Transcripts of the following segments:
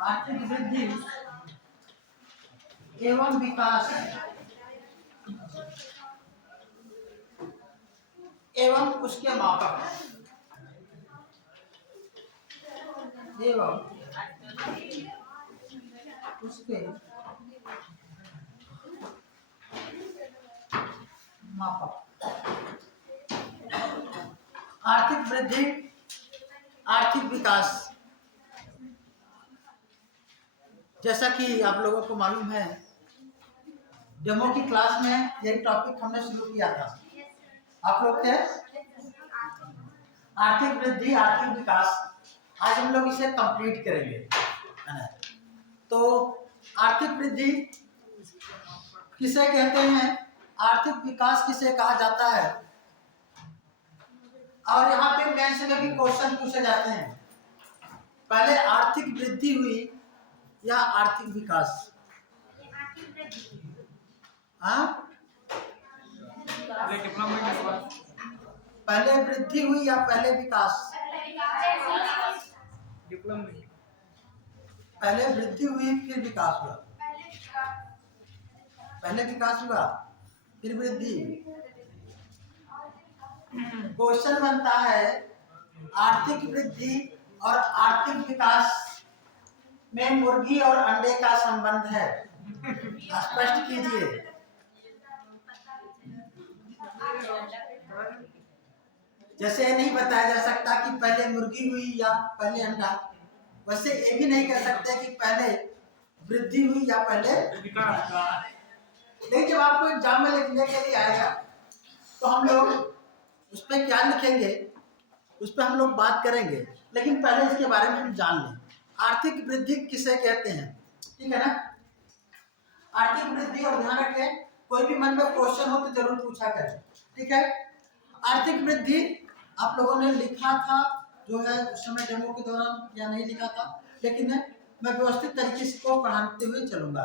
आर्थिक वृद्धि एवं विकास एवं उसके मापक एवं उसके मापक। आर्थिक वृद्धि, आर्थिक विकास, जैसा कि आप लोगों को मालूम है, डेमो की क्लास में एक टॉपिक हमने शुरू किया था। आप लोग थे आर्थिक वृद्धि आर्थिक विकास। आज हम लोग इसे कंप्लीट करेंगे, है ना। तो आर्थिक वृद्धि किसे कहते हैं, आर्थिक विकास किसे कहा जाता है, और यहाँ पे मेंस में भी क्वेश्चन पूछे जाते हैं। पहले आर्थिक वृद्धि हुई या आर्थिक विकास? हाँ, पहले वृद्धि हुई या पहले विकास? पहले वृद्धि हुई फिर विकास हुआ, पहले विकास हुआ फिर वृद्धि। क्वेश्चन बनता है आर्थिक वृद्धि और आर्थिक विकास में मुर्गी और अंडे का संबंध है, स्पष्ट कीजिए। जैसे ये नहीं बताया जा सकता कि पहले मुर्गी हुई या पहले अंडा, वैसे ये भी नहीं कह सकते कि पहले वृद्धि हुई या पहले विकास। लेकिन जब आपको एग्जाम में लिखने के लिए आएगा तो हम लोग उस पर क्या लिखेंगे, उस पर हम लोग बात करेंगे, लेकिन पहले इसके बारे में हम जान लें। आर्थिक वृद्धि किसे कहते हैं, ठीक है ना। आर्थिक वृद्धि, और ध्यान रखें कोई भी मन में क्वेश्चन हो तो जरूर पूछा करें, ठीक है। आर्थिक वृद्धि आप लोगों ने लिखा था जो है उस समय डेमो के दौरान, या नहीं लिखा था, लेकिन मैं व्यवस्थित तरीके से को पढ़ाते हुए चलूंगा,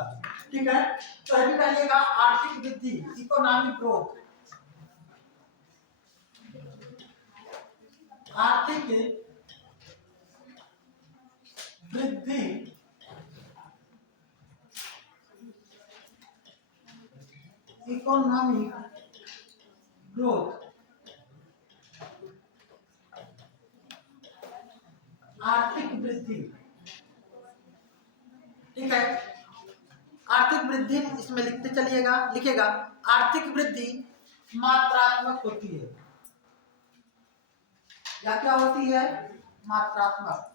ठीक है। तो अभी डालिएगा आर्थिक वृद्धि, इकोनॉमिक ग्रोथ। आर्थिक वृद्धि इकोनॉमिक ग्रोथ, आर्थिक वृद्धि, ठीक है। आर्थिक वृद्धि इसमें लिखते चलिएगा, लिखेगा आर्थिक वृद्धि मात्रात्मक होती है, या क्या होती है, मात्रात्मक।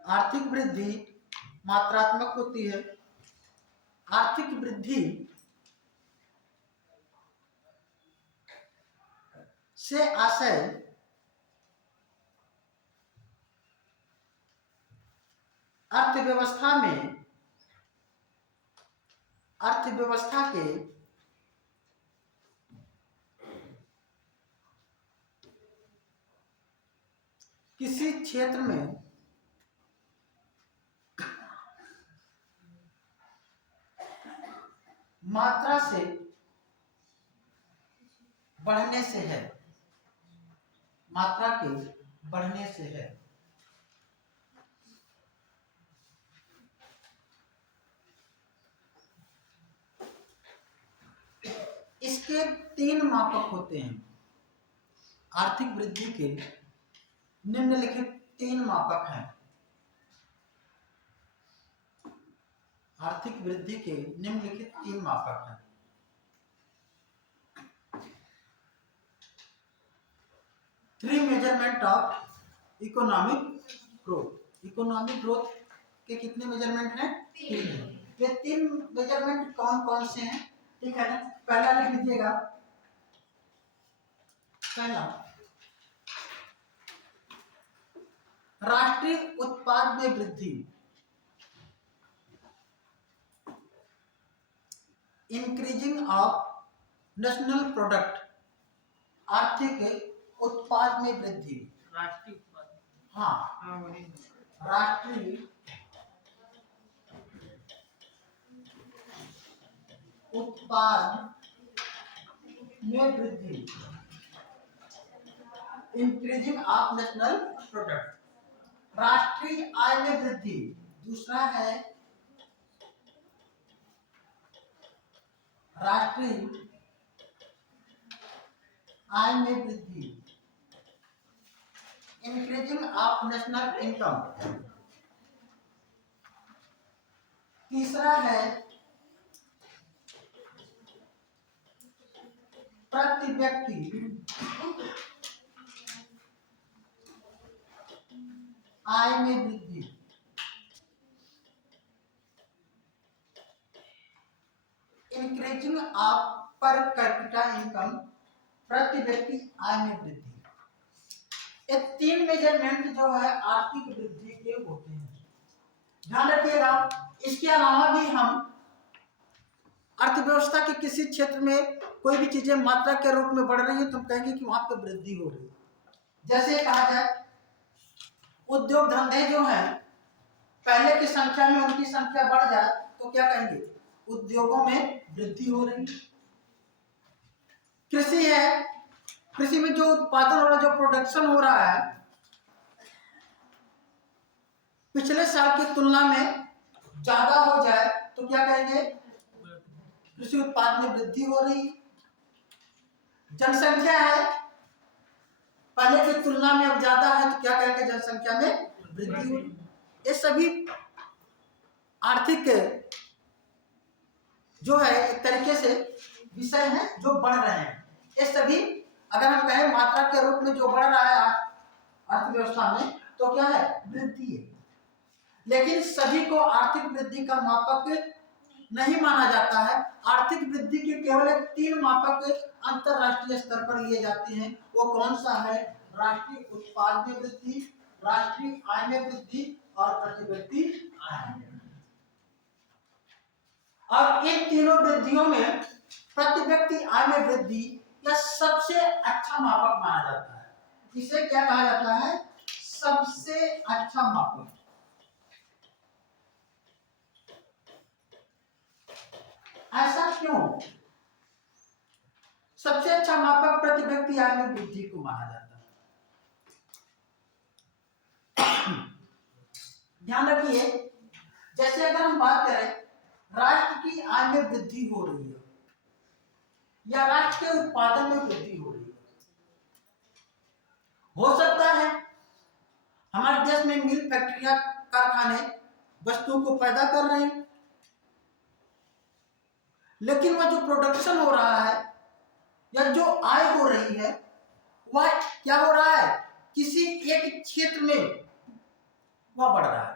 आर्थिक वृद्धि मात्रात्मक होती है। आर्थिक वृद्धि से आशय अर्थव्यवस्था में, अर्थव्यवस्था के किसी क्षेत्र में मात्रा से बढ़ने से है, मात्रा के बढ़ने से है। इसके तीन मापक होते हैं। आर्थिक वृद्धि के निम्नलिखित तीन मापक हैं। आर्थिक वृद्धि के निम्नलिखित तीन मापक हैं। Three measurement of economic growth. Economic growth के कितने मेजरमेंट हैं? तीन हैं। ये तीन मेजरमेंट कौन कौन से हैं, ठीक है ना। पहला लिख लीजिएगा, पहला राष्ट्रीय उत्पाद में वृद्धि, इंक्रीजिंग ऑफ नेशनल प्रोडक्ट, आर्थिक उत्पाद में वृद्धि। राष्ट्रीय उत्पाद, हाँ, राष्ट्रीय उत्पाद में वृद्धि, इंक्रीजिंग ऑफ नेशनल प्रोडक्ट, राष्ट्रीय आय में वृद्धि। दूसरा है राष्ट्रीय आय में वृद्धि, इंक्रीजिंग ऑफ नेशनल इनकम। तीसरा है प्रति व्यक्ति आय में वृद्धि, increasing of per capita income, प्रति व्यक्ति आय में वृद्धि। ये तीन मेजरमेंट जो है आर्थिक वृद्धि के होते हैं, ध्यान रखिएगा। इसके अलावा भी हम अर्थव्यवस्था के किसी क्षेत्र में कोई भी चीजें मात्रा के रूप में बढ़ रही है तो हम कहेंगे कि वहां पर वृद्धि हो रही है। जैसे कहा जाए उद्योग धंधे जो हैं पहले की संख्या में उनकी संख्या बढ़ जाए तो क्या कहेंगे, उद्योगों में वृद्धि हो रही है। कृषि है, कृषि में जो उत्पादन हो रहा है, जो प्रोडक्शन हो रहा है, पिछले साल की तुलना में ज्यादा हो जाए तो क्या कहेंगे, कृषि उत्पाद में वृद्धि हो रही। जनसंख्या है, पहले की तुलना में अब ज्यादा है तो क्या कहेंगे, जनसंख्या में वृद्धि हो रही। ये सभी आर्थिक जो है एक तरीके से विषय हैं जो बढ़ रहे हैं। ये सभी अगर हम कहें मात्रा के रूप में जो बढ़ रहा है अर्थव्यवस्था में तो क्या है, वृद्धि है। लेकिन सभी को आर्थिक वृद्धि का मापक नहीं माना जाता है। आर्थिक वृद्धि के केवल 3 मापक अंतरराष्ट्रीय स्तर पर लिए जाते हैं। वो कौन सा है, राष्ट्रीय उत्पाद में वृद्धि, राष्ट्रीय आय में वृद्धि और प्रति व्यक्ति आय में वृद्धि। और इन तीनों वृद्धियों में प्रति व्यक्ति आय में वृद्धि यह सबसे अच्छा मापक माना जाता है। इसे क्या कहा जाता है, सबसे अच्छा मापक। ऐसा क्यों, सबसे अच्छा मापक प्रति व्यक्ति आय में वृद्धि को माना जाता है। ध्यान रखिए, जैसे अगर हम बात करें राष्ट्र की आय में वृद्धि हो रही है या राष्ट्र के उत्पादन में वृद्धि हो रही है, हो सकता है हमारे देश में मिल, फैक्ट्रियां, कारखाने वस्तुओं को पैदा कर रहे हैं, लेकिन वह जो प्रोडक्शन हो रहा है या जो आय हो रही है वह क्या हो रहा है, किसी एक क्षेत्र में वह बढ़ रहा है,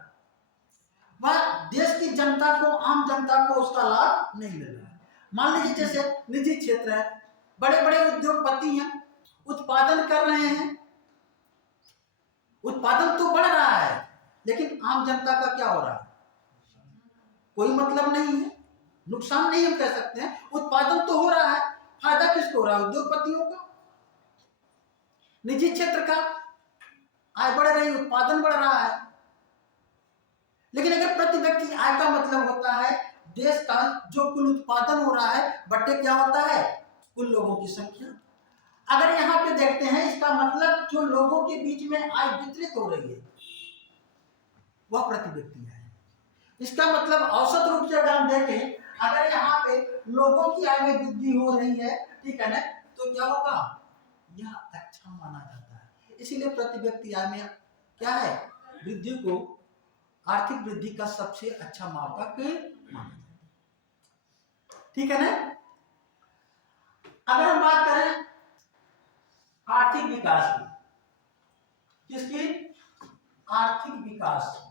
वह देश की जनता को, आम जनता को उसका लाभ नहीं मिल रहा है। मान लीजिए जैसे निजी क्षेत्र है, बड़े बड़े उद्योगपति हैं, उत्पादन कर रहे हैं, उत्पादन तो बढ़ रहा है लेकिन आम जनता का क्या हो रहा है, कोई मतलब नहीं है, नुकसान नहीं हम कह सकते हैं। उत्पादन तो हो रहा है, फायदा किसको हो रहा है, उद्योगपतियों का, निजी क्षेत्र का आय बढ़ रही, उत्पादन बढ़ रहा है। लेकिन अगर प्रति व्यक्ति आय का मतलब होता है देश का जो कुल उत्पादन हो रहा है बटे क्या होता है, कुल लोगों की संख्या। अगर यहाँ पे देखते हैं इसका मतलब जो लोगों के बीच में आय वितरित हो रही है वह प्रति व्यक्ति आय। इसका मतलब औसत रूप से अगर हम देखें, अगर यहाँ पे लोगों की आय में वृद्धि हो रही है, ठीक है ना, तो क्या होगा, यह अच्छा माना जाता है। इसीलिए प्रति व्यक्ति आय में क्या है, वृद्धि को आर्थिक वृद्धि का सबसे अच्छा मापक माना जाता है, ठीक है ना। अगर हम बात करें आर्थिक विकास की, किसकी, आर्थिक विकास,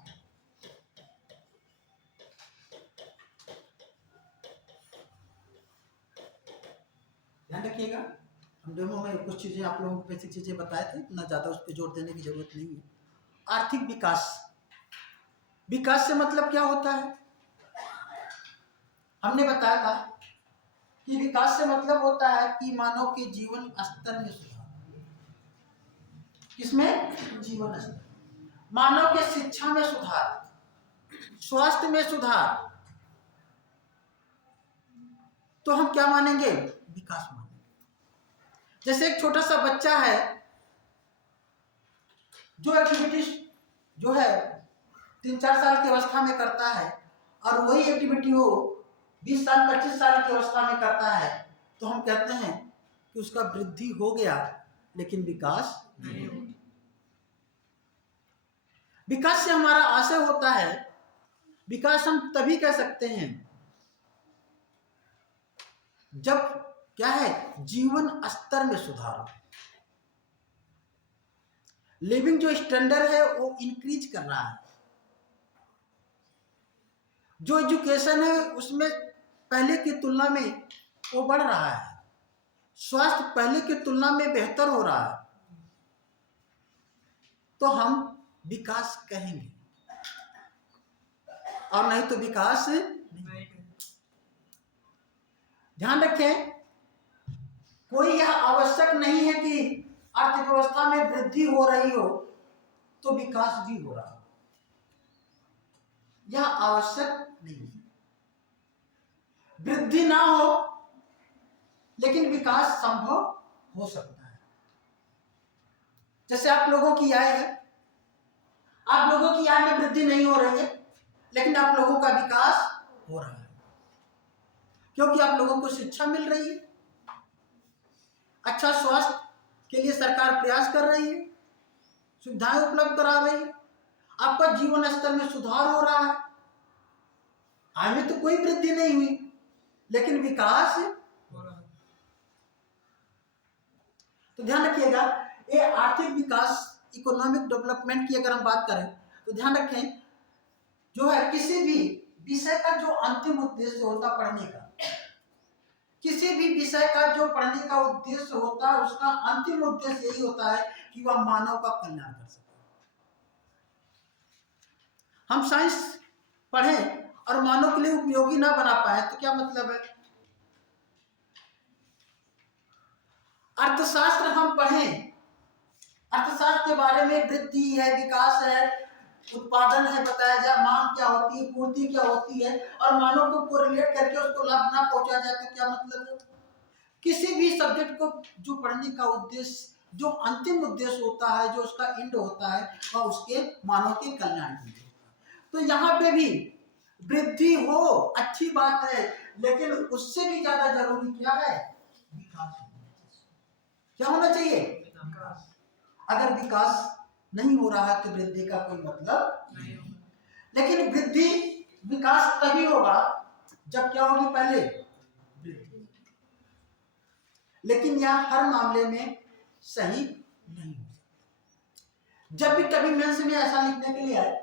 ध्यान रखिएगा। हम डेमो में कुछ चीजें आप लोगों को बेसिक चीजें बताए थे, ना ज्यादा उस पर जोर देने की जरूरत नहीं है। आर्थिक विकास, विकास से मतलब क्या होता है, हमने बताया था कि विकास से मतलब होता है कि मानव के जीवन स्तर में सुधार। किसमें, जीवन स्तर, मानव के शिक्षा में सुधार, स्वास्थ्य में सुधार। तो हम क्या मानेंगे? विकास मानेंगे। जैसे एक छोटा सा बच्चा है जो एक्टिविटीज जो है 3-4 साल की अवस्था में करता है और वही एक्टिविटी वो 20 साल 25 साल की अवस्था में करता है, तो हम कहते हैं कि उसका वृद्धि हो गया लेकिन विकास नहीं हुआ। विकास से हमारा आशय होता है, विकास हम तभी कह सकते हैं जब क्या है, जीवन स्तर में सुधार हो, लिविंग जो स्टैंडर्ड है वो इंक्रीज कर रहा है, जो एजुकेशन है उसमें पहले की तुलना में वो बढ़ रहा है, स्वास्थ्य पहले की तुलना में बेहतर हो रहा है, तो हम विकास कहेंगे और नहीं तो विकास नहीं। ध्यान रखें, कोई यह आवश्यक नहीं है कि अर्थव्यवस्था में वृद्धि हो रही हो तो विकास भी हो रहा हो, यह आवश्यक नहीं है। वृद्धि ना हो लेकिन विकास संभव हो सकता है। जैसे आप लोगों की आय है, आप लोगों की आय में वृद्धि नहीं हो रही है लेकिन आप लोगों का विकास हो रहा है, क्योंकि आप लोगों को शिक्षा मिल रही है, अच्छा स्वास्थ्य के लिए सरकार प्रयास कर रही है, सुविधाएं उपलब्ध करा रही है, आपका जीवन स्तर में सुधार हो रहा है। आय में तो कोई वृद्धि नहीं हुई लेकिन विकास हो रहा है। तो ध्यान रखिएगा, ये आर्थिक विकास, इकोनॉमिक डेवलपमेंट की अगर हम बात करें तो ध्यान रखें, जो है किसी भी विषय का जो अंतिम उद्देश्य होता पढ़ने का, किसी भी विषय का जो पढ़ने का उद्देश्य होता है उसका अंतिम उद्देश्य यही होता है कि वह मानव का कल्याण कर सके। हम साइंस पढ़ें और मानव के लिए उपयोगी ना बना पाए तो क्या मतलब है? अर्थशास्त्र हम पढ़ें, अर्थशास्त्र के बारे में वृद्धि है, विकास है, उत्पादन है, बताया जाए मांग क्या होती है, पूर्ति क्या होती है, और मानव को कोरिलेट करके उसको लाभ ना पहुंचा जाए तो क्या मतलब है? किसी भी सब्जेक्ट को जो पढ़ने का उद्देश्य, जो अंतिम उद्देश्य होता है, जो उसका एंड होता है, वह उसके मानव के कल्याण के लिए। तो यहाँ पे भी वृद्धि हो अच्छी बात है, लेकिन उससे भी ज्यादा जरूरी क्या है? विकास। क्या होना चाहिए? विकास। अगर विकास नहीं हो रहा है तो वृद्धि का कोई मतलब नहीं होगा। लेकिन वृद्धि विकास तभी होगा जब क्या होगी? पहले वृद्धि। लेकिन यह हर मामले में सही नहीं हो सकता। जब भी कभी मेंस में ऐसा लिखने के लिए आए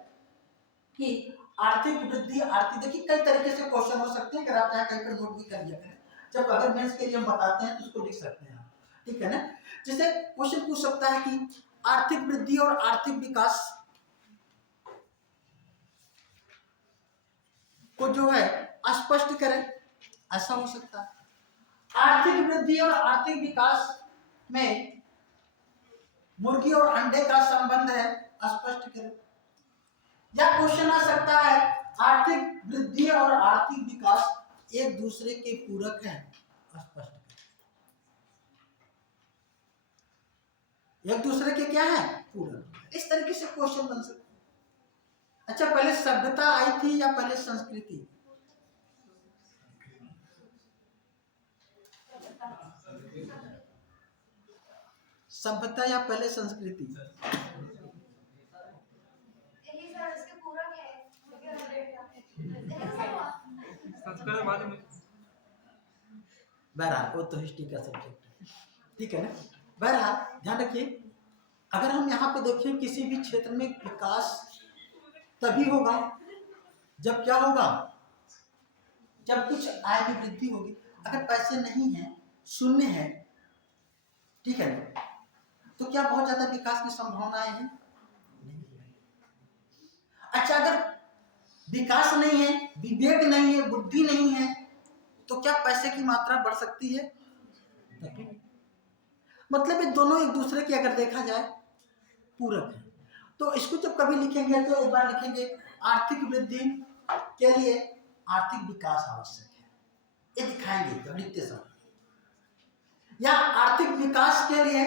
कि आर्थिक वृद्धि, आर्थिक, देखिए कई तरीके से क्वेश्चन हो सकते हैं, अगर आप चाहे कहीं पर नोट भी कर लिया करें, जब अगर मेंस के लिए हम बताते हैं तो उसको लिख सकते हैं, ठीक है ना। जैसे क्वेश्चन पूछ सकता है कि आर्थिक वृद्धि और आर्थिक विकास को जो है स्पष्ट करें, ऐसा हो सकता है। आर्थिक वृद्धि और आर्थिक विकास में मुर्गी और अंडे का संबंध है, स्पष्ट करें। या क्वेश्चन आ सकता है आर्थिक वृद्धि और आर्थिक विकास एक दूसरे के पूरक हैं, स्पष्ट करें। एक दूसरे के क्या है? पूरक। इस तरीके से क्वेश्चन बन सकते हैं। अच्छा, पहले सभ्यता आई थी या पहले संस्कृति? सभ्यता या पहले संस्कृति? बहरहाल वो तो हिस्ट्री का सब्जेक्ट है, ठीक है ना। बहरहाल ध्यान रखिए, अगर हम यहाँ पे देखें किसी भी क्षेत्र में विकास तभी होगा जब क्या होगा? जब कुछ आय में वृद्धि होगी। अगर पैसे नहीं है, शून्य है, ठीक है ना, तो क्या बहुत ज्यादा विकास की संभावनाएं हैं? अच्छा, अगर विकास नहीं है, विवेक नहीं है, बुद्धि नहीं है, तो क्या पैसे की मात्रा बढ़ सकती है? मतलब ये दोनों एक दूसरे की अगर देखा जाए पूरक है। तो इसको जब कभी लिखेंगे तो एक बार लिखेंगे आर्थिक वृद्धि के लिए आर्थिक विकास आवश्यक है, ये दिखाएंगे जब लिखते समय। या आर्थिक विकास के लिए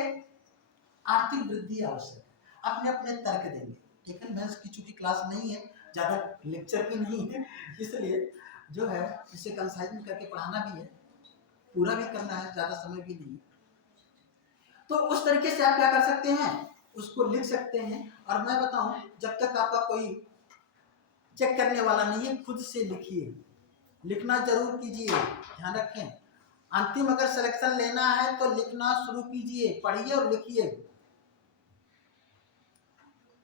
आर्थिक वृद्धि आवश्यक है, अपने अपने तर्क देंगे। लेकिन मैं इसकी चूंकि क्लास नहीं है, ज्यादा लेक्चर भी नहीं है, इसलिए जो है इसे कंसाइज में करके पढ़ाना भी है, पूरा भी करना है, ज्यादा समय भी नहीं। तो उस तरीके से आप क्या कर सकते हैं, उसको लिख सकते हैं। और मैं बताऊं, जब तक आपका कोई चेक करने वाला नहीं है, खुद से लिखिए, लिखना जरूर कीजिए, ध्यान रखें। अंतिम अगर सिलेक्शन लेना है तो लिखना शुरू कीजिए, पढ़िए और लिखिए।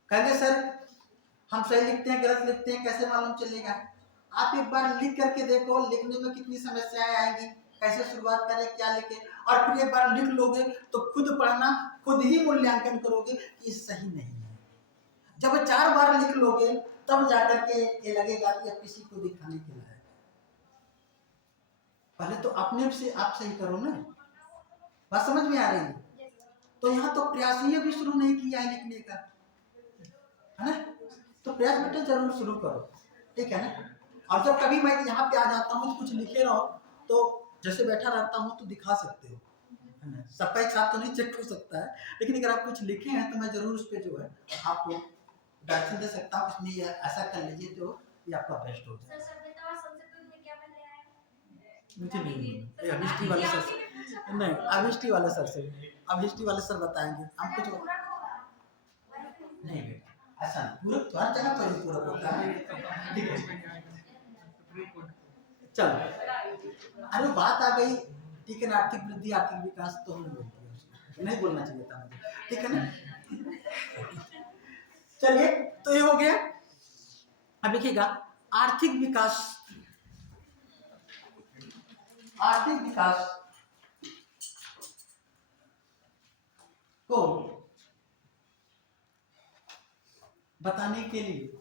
कहेंगे सर हम सही लिखते हैं गलत लिखते हैं कैसे मालूम चलेगा? आप एक बार लिख करके देखो, लिखने में कितनी समस्याएं आएंगी, कैसे शुरुआत करें, क्या लिखें, और फिर एक बार लिख लोगे तो खुद पढ़ना, खुद ही मूल्यांकन करोगे कि सही नहीं है। जब 4 बार लिख लोगे तब जाकर के ये लगेगा कि अब किसी को दिखाने के लायक। पहले तो अपने से आप सही करो ना, बात समझ में आ रही है? तो यहाँ तो प्रयास ही भी शुरू नहीं किया है लिखने का, है ना? तो प्रयास बेटा जरूर शुरू करो, ठीक है ना? और जब कभी मैं यहाँ पे आ जाता हूँ कुछ लिखे रहो, तो जैसे बैठा रहता हूँ तो दिखा सकते हो, है ना? सबका एक साथ तो नहीं चेक हो सकता है, लेकिन अगर आप कुछ लिखे हैं तो मैं जरूर उस पर जो है आपको डायरेक्शन दे सकता हूँ, इसमें ये ऐसा कर लीजिए तो ये आपका बेस्ट हो जाए। मुझे नहीं, अब हिस्ट्री वाले सर से नहीं, अब हिस्ट्री वाले सर से, अब हिस्ट्री वाले सर बताएंगे हम कुछ नहीं बेटा, ऐसा पूरा तो हर जगह पर पूरा होता है, ठीक है? चलो, अरे बात आ गई, ठीक है ना, आर्थिक वृद्धि आर्थिक विकास तो हम बोलते हैं, नहीं बोलना चाहिए था मुझे, ठीक है ना? चलिए, तो ये हो गया। अब लिखिएगा आर्थिक विकास, आर्थिक विकास को बताने के लिए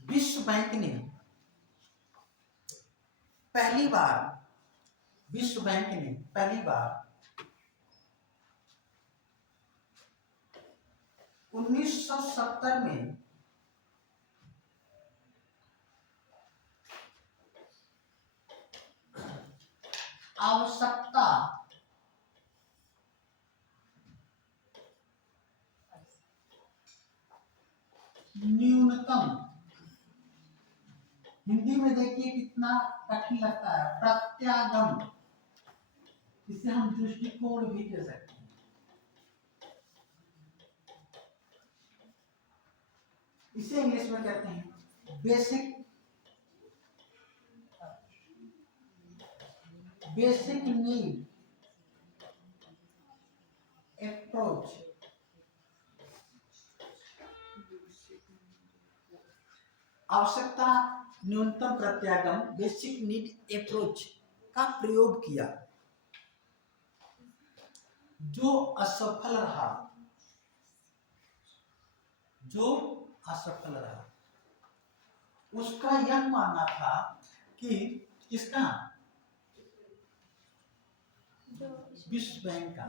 विश्व बैंक ने पहली बार, विश्व बैंक ने पहली बार 1970 में आवश्यकता न्यूनतम, हिंदी में देखिए कितना कठिन लगता है, प्रत्यागम, इसे हम दृष्टिकोण भी कह सकते हैं। इसे इंग्लिश में कहते हैं बेसिक, बेसिक नीड अप्रोच। आवश्यकता न्यूनतम प्रत्यागम, बेसिक नीड अप्रोच का प्रयोग किया, जो असफल रहा, जो असफल रहा। उसका यह मानना था कि किसका, विश्व बैंक का,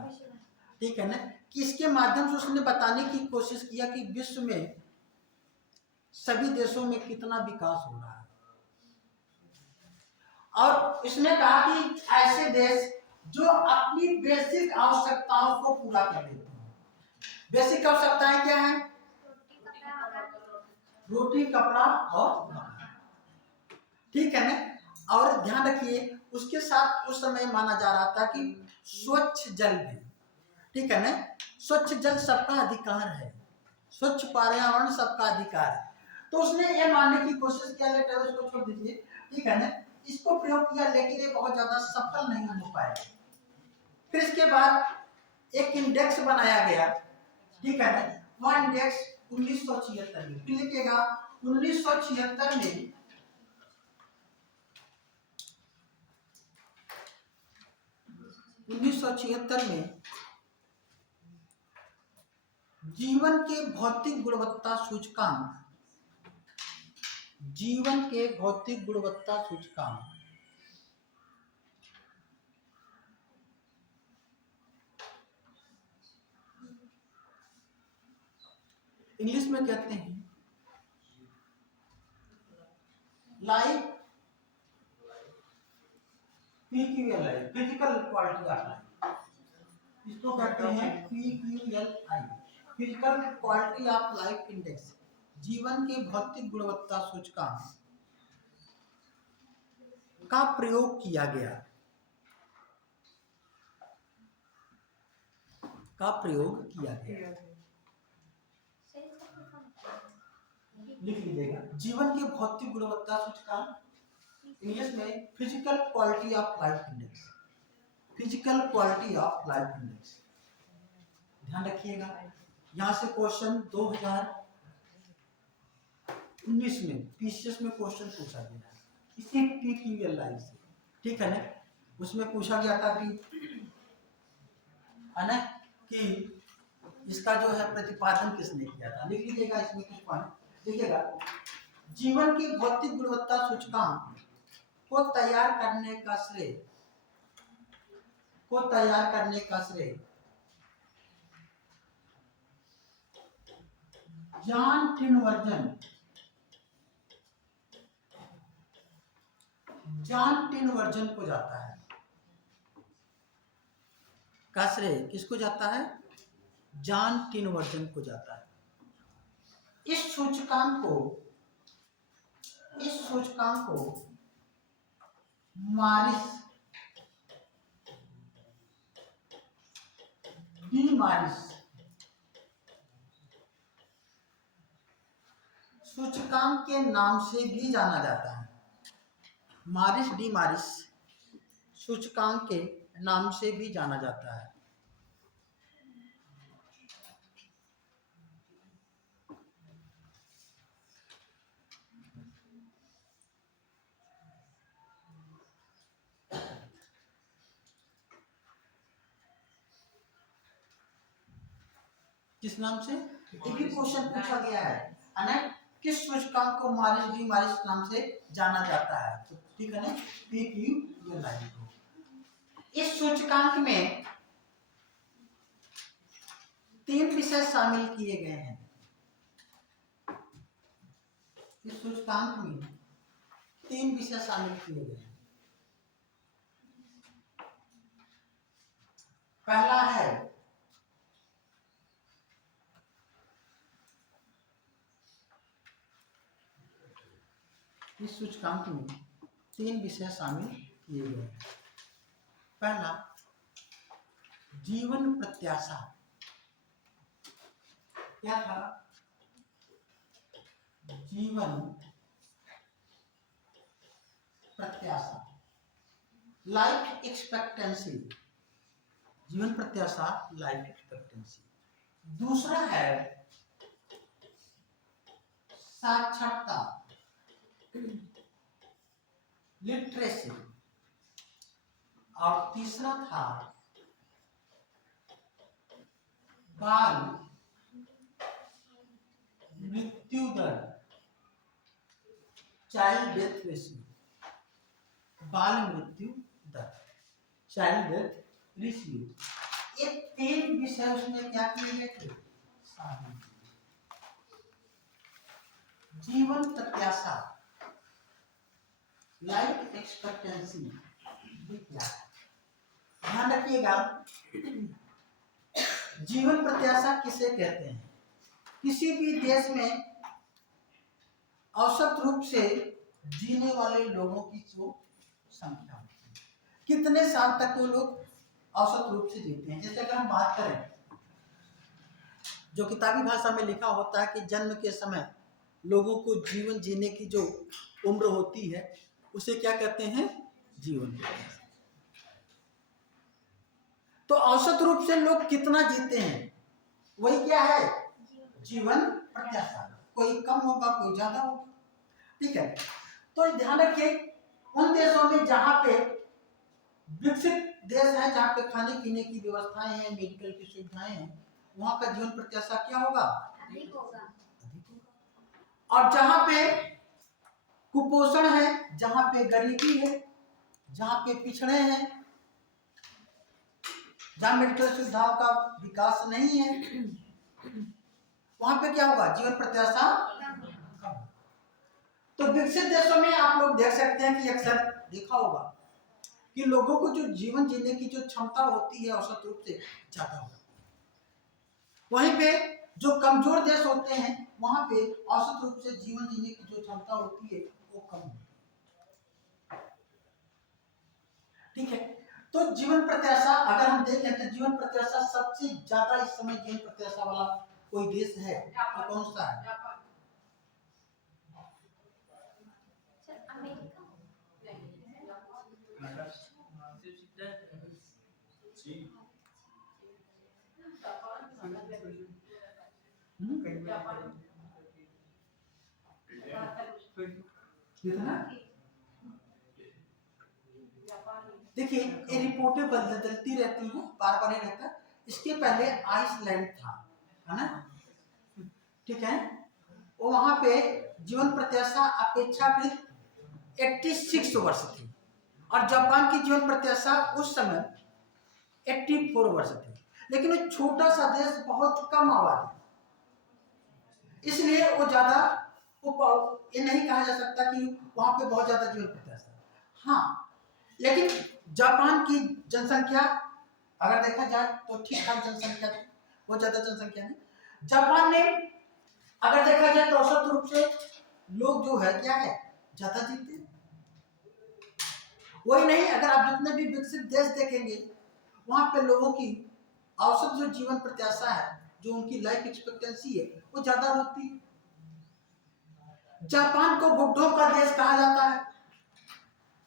ठीक है ना, कि इसके माध्यम से उसने बताने की कोशिश किया कि विश्व में सभी देशों में कितना विकास हो रहा है। और इसने कहा कि ऐसे देश जो अपनी बेसिक आवश्यकताओं को पूरा कर लेते हैं। बेसिक आवश्यकताएं क्या है? रोटी, कपड़ा और मकान, ठीक है ना? और ध्यान रखिए उसके साथ उस समय माना जा रहा था कि स्वच्छ जल भी, ठीक है ना? स्वच्छ जल सबका अधिकार है, स्वच्छ पर्यावरण सबका अधिकार है। तो उसने ये मानने की कोशिश किया, लेटर उसको छोड़ दीजिए, ठीक है ना, इसको प्रयोग किया, लेकिन ये बहुत ज्यादा सफल नहीं हो पाया। फिर इसके बाद एक इंडेक्स बनाया गया, ठीक है ना, वह इंडेक्स 1976 में, फिर लिखिएगा 1976 में, 1976 में जीवन के भौतिक गुणवत्ता सूचकांक, जीवन के भौतिक गुणवत्ता सूचकांक, इंग्लिश में कहते हैं life PQLI, physical quality of life, इसको कहते हैं PQLI, physical quality of life index, जीवन के भौतिक गुणवत्ता सूचकांक का प्रयोग किया गया, लिख लीजिएगा। जीवन के भौतिक गुणवत्ता सूचकांक, इंग्लिश में physical quality of life index, physical quality of life index. ध्यान रखिएगा, यहां से क्वेश्चन 2019 में पीसीएस में क्वेश्चन पूछा गया इसी PQLI से, ठीक है ना। उसमें पूछा गया था कि है ना कि इसका जो है प्रतिपादन किसने किया था। लिख लीजिएगा इसमें कुछ पॉइंट देखिएगा। जीवन की भौतिक गुणवत्ता सूचकांक को तैयार करने का श्रेय जॉन टिनवर्जन को जाता है। का श्रेय किसको जाता है? जॉन टिनवर्जन को जाता है। इस सूचकांक को मारिस सूचकांक के नाम से भी जाना जाता है। मारिस सूचकांक के नाम से भी जाना जाता है। किस नाम से? एक ही क्वेश्चन पूछा गया है किस सूचकांक को मारिस नाम से जाना जाता है, तो ठीक है ना, PQLI। इस सूचकांक में 3 विषय शामिल किए गए हैं। इस सूचकांक में 3 विषय शामिल किए गए हैं। पहला है इस सूचकांक में 3 विषय शामिल किए गए हैं। पहला जीवन प्रत्याशा। क्या था? जीवन प्रत्याशा, लाइफ एक्सपेक्टेंसी, जीवन प्रत्याशा, लाइफ एक्सपेक्टेंसी। दूसरा है साक्षरता, लिटरेसी। और तीसरा था बाल मृत्यु दर, चाइल्ड डेथ रेशियो, बाल मृत्यु दर, चाइल्ड डेथ रेशियो। ये 3 विषय उसमें क्या किए गए थे? जीवन प्रत्याशा, लाइफ एक्सपेक्टेंसी। ध्यान रखिएगा, जीवन प्रत्याशा किसे कहते हैं? किसी भी देश में औसत रूप से जीने वाले लोगों की जो संख्या होती है, कितने साल तक वो लोग औसत रूप से जीते हैं। जैसे अगर हम बात करें, जो किताबी भाषा में लिखा होता है कि जन्म के समय लोगों को जीवन जीने की जो उम्र होती है उसे क्या कहते हैं? जीवन प्रत्याशा। तो औसत रूप से लोग कितना जीते हैं वही क्या है? जीवन प्रत्याशा। कोई कम होगा, कोई ज्यादा होगा, ठीक है। तो ध्यान रखिए, उन देशों में जहां पे विकसित देश है, जहां पे खाने पीने की व्यवस्थाएं हैं, मेडिकल की सुविधाएं हैं, वहां का जीवन प्रत्याशा क्या होगा? अधिक होगा। और जहां पे कुपोषण है, जहां पे गरीबी है, जहां पे पिछड़े हैं, जहां मेडिकल सुविधाओं का विकास नहीं है, वहां पे क्या होगा? जीवन प्रत्याशा कम। तो तो विकसित देशों में आप लोग देख सकते हैं कि अक्सर देखा होगा कि लोगों को जो जीवन जीने की जो क्षमता होती है औसत रूप से ज्यादा होती है। वहीं पे जो कमजोर देश होते हैं वहां पे औसत रूप से जीवन जीने की जो क्षमता होती है वो कम होती है। ठीक है, तो जीवन प्रत्याशा अगर हम देखें तो जीवन प्रत्याशा सबसे ज्यादा इस समय जीवन प्रत्याशा वाला कोई देश है तो कौन सा है? देखिए ये रिपोर्टें बदलती रहती हैं, बार बार नहीं रहता। इसके पहले आइसलैंड था, है ना? ठीक है, वहां पे जीवन प्रत्याशा अपेक्षाकृत 86 वर्ष थी और जापान की जीवन प्रत्याशा उस समय 84 वर्ष थी। लेकिन वो छोटा सा देश, बहुत कम आबादी, इसलिए वो ज्यादा ये नहीं कहा जा सकता कि वहां पे बहुत ज्यादा जीवन प्रत्याशा। हाँ, लेकिन जापान की जनसंख्या अगर देखा जाए तो ठीक ठाक जनसंख्या थी, बहुत ज्यादा जनसंख्या नहीं। जापान में अगर देखा जाए तो औसत रूप से लोग जो है क्या है ज्यादा जीते हैं। वही नहीं, अगर आप जितने भी विकसित देश देखेंगे वहां पे लोगों की औसत जो जीवन प्रत्याशा है, जो उनकी लाइफ एक्सपेक्टेंसी है, वो ज्यादा होती है। जापान को बुड्ढों का देश कहा जाता है।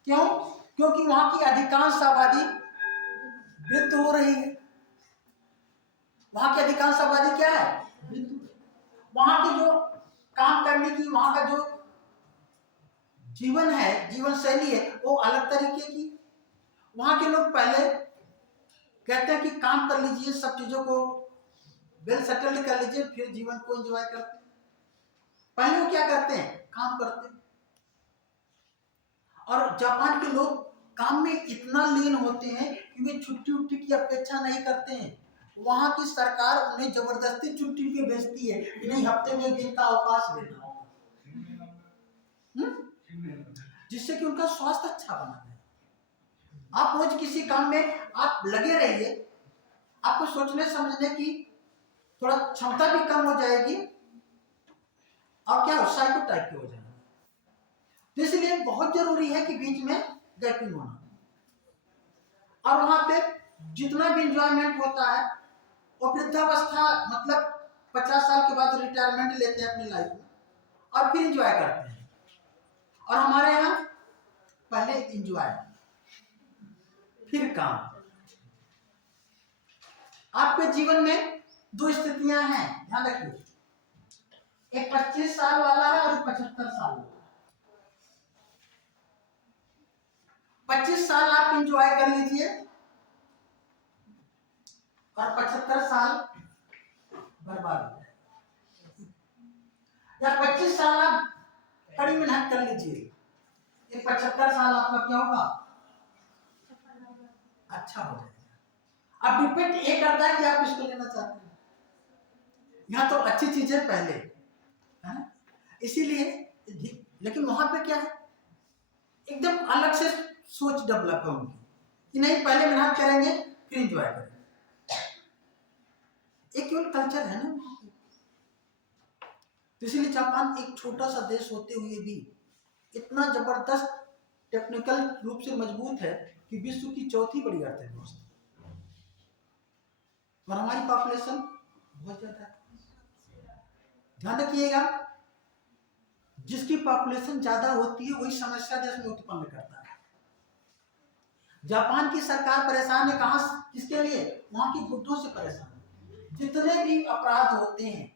क्यों? क्योंकि वहां की अधिकांश आबादी वृद्ध हो रही है। वहां की अधिकांश आबादी क्या है? वहां की जो काम करने की, वहां का जो जीवन है, जीवन शैली है, वो अलग तरीके की। वहां के लोग पहले कहते हैं कि काम कर लीजिए, सब चीजों को वेल सेटल्ड कर लीजिए, फिर जीवन को एंजॉय करते हैं। पहले वो क्या करते हैं? काम करते हैं। और जापान के लोग काम में इतना लीन होते हैं कि वे छुट्टी उट्टी की अपेक्षा नहीं करते हैं। वहां की सरकार उन्हें जबरदस्ती छुट्टी पे भेजती है कि नहीं, हफ्ते में एक दिन का अवकाश लेना होगा, जिससे कि उनका स्वास्थ्य अच्छा बना है। आप रोज किसी काम में आप लगे रहिए, आपको सोचने समझने की थोड़ा क्षमता भी कम हो जाएगी और क्या साइको टाइप के हो जाएंगे। इसलिए बहुत जरूरी है कि बीच में गैपिंग होना। और वहां पे जितना भी इंजॉयमेंट होता है वो वृद्धावस्था, मतलब 50 साल के बाद रिटायरमेंट लेते हैं अपनी लाइफ में और फिर इंजॉय करते हैं। और हमारे यहाँ पहले इंजॉय फिर काम। आपके जीवन में दो स्थितियां हैं, ध्यान रखिए। एक 25 साल वाला है और एक 75 साल वाला। 25 साल आप इंजॉय कर लीजिए और 75 साल बर्बाद हो जाए। या 25 साल आप कड़ी मेहनत कर लीजिए, ये 75 साल आपका क्या होगा? अच्छा हो जाएगा। अब डिपेंड ये करता है कि आप किसको लेना चाहते हैं। यहाँ तो अच्छी चीजें पहले है ना, इसीलिए। लेकिन वहां पे क्या है, एकदम अलग से सोच डेवलप है उनकी कि नहीं, पहले मेहनत करेंगे फिर एंजॉय करेंगे। एक केवल कल्चर है ना। तो इसलिए जापान एक छोटा सा देश होते हुए भी इतना जबरदस्त टेक्निकल रूप से मजबूत है कि विश्व की चौथी बड़ी अर्थव्यवस्था। और हमारी पॉपुलेशन बहुत ज्यादा है। ध्यान रखिएगा, जिसकी पॉपुलेशन ज्यादा होती है वही समस्या देश में उत्पन्न करता है। जापान की सरकार परेशान है, कहां, किसके लिए? वहां की बुड्ढों से परेशान। जितने भी अपराध होते हैं,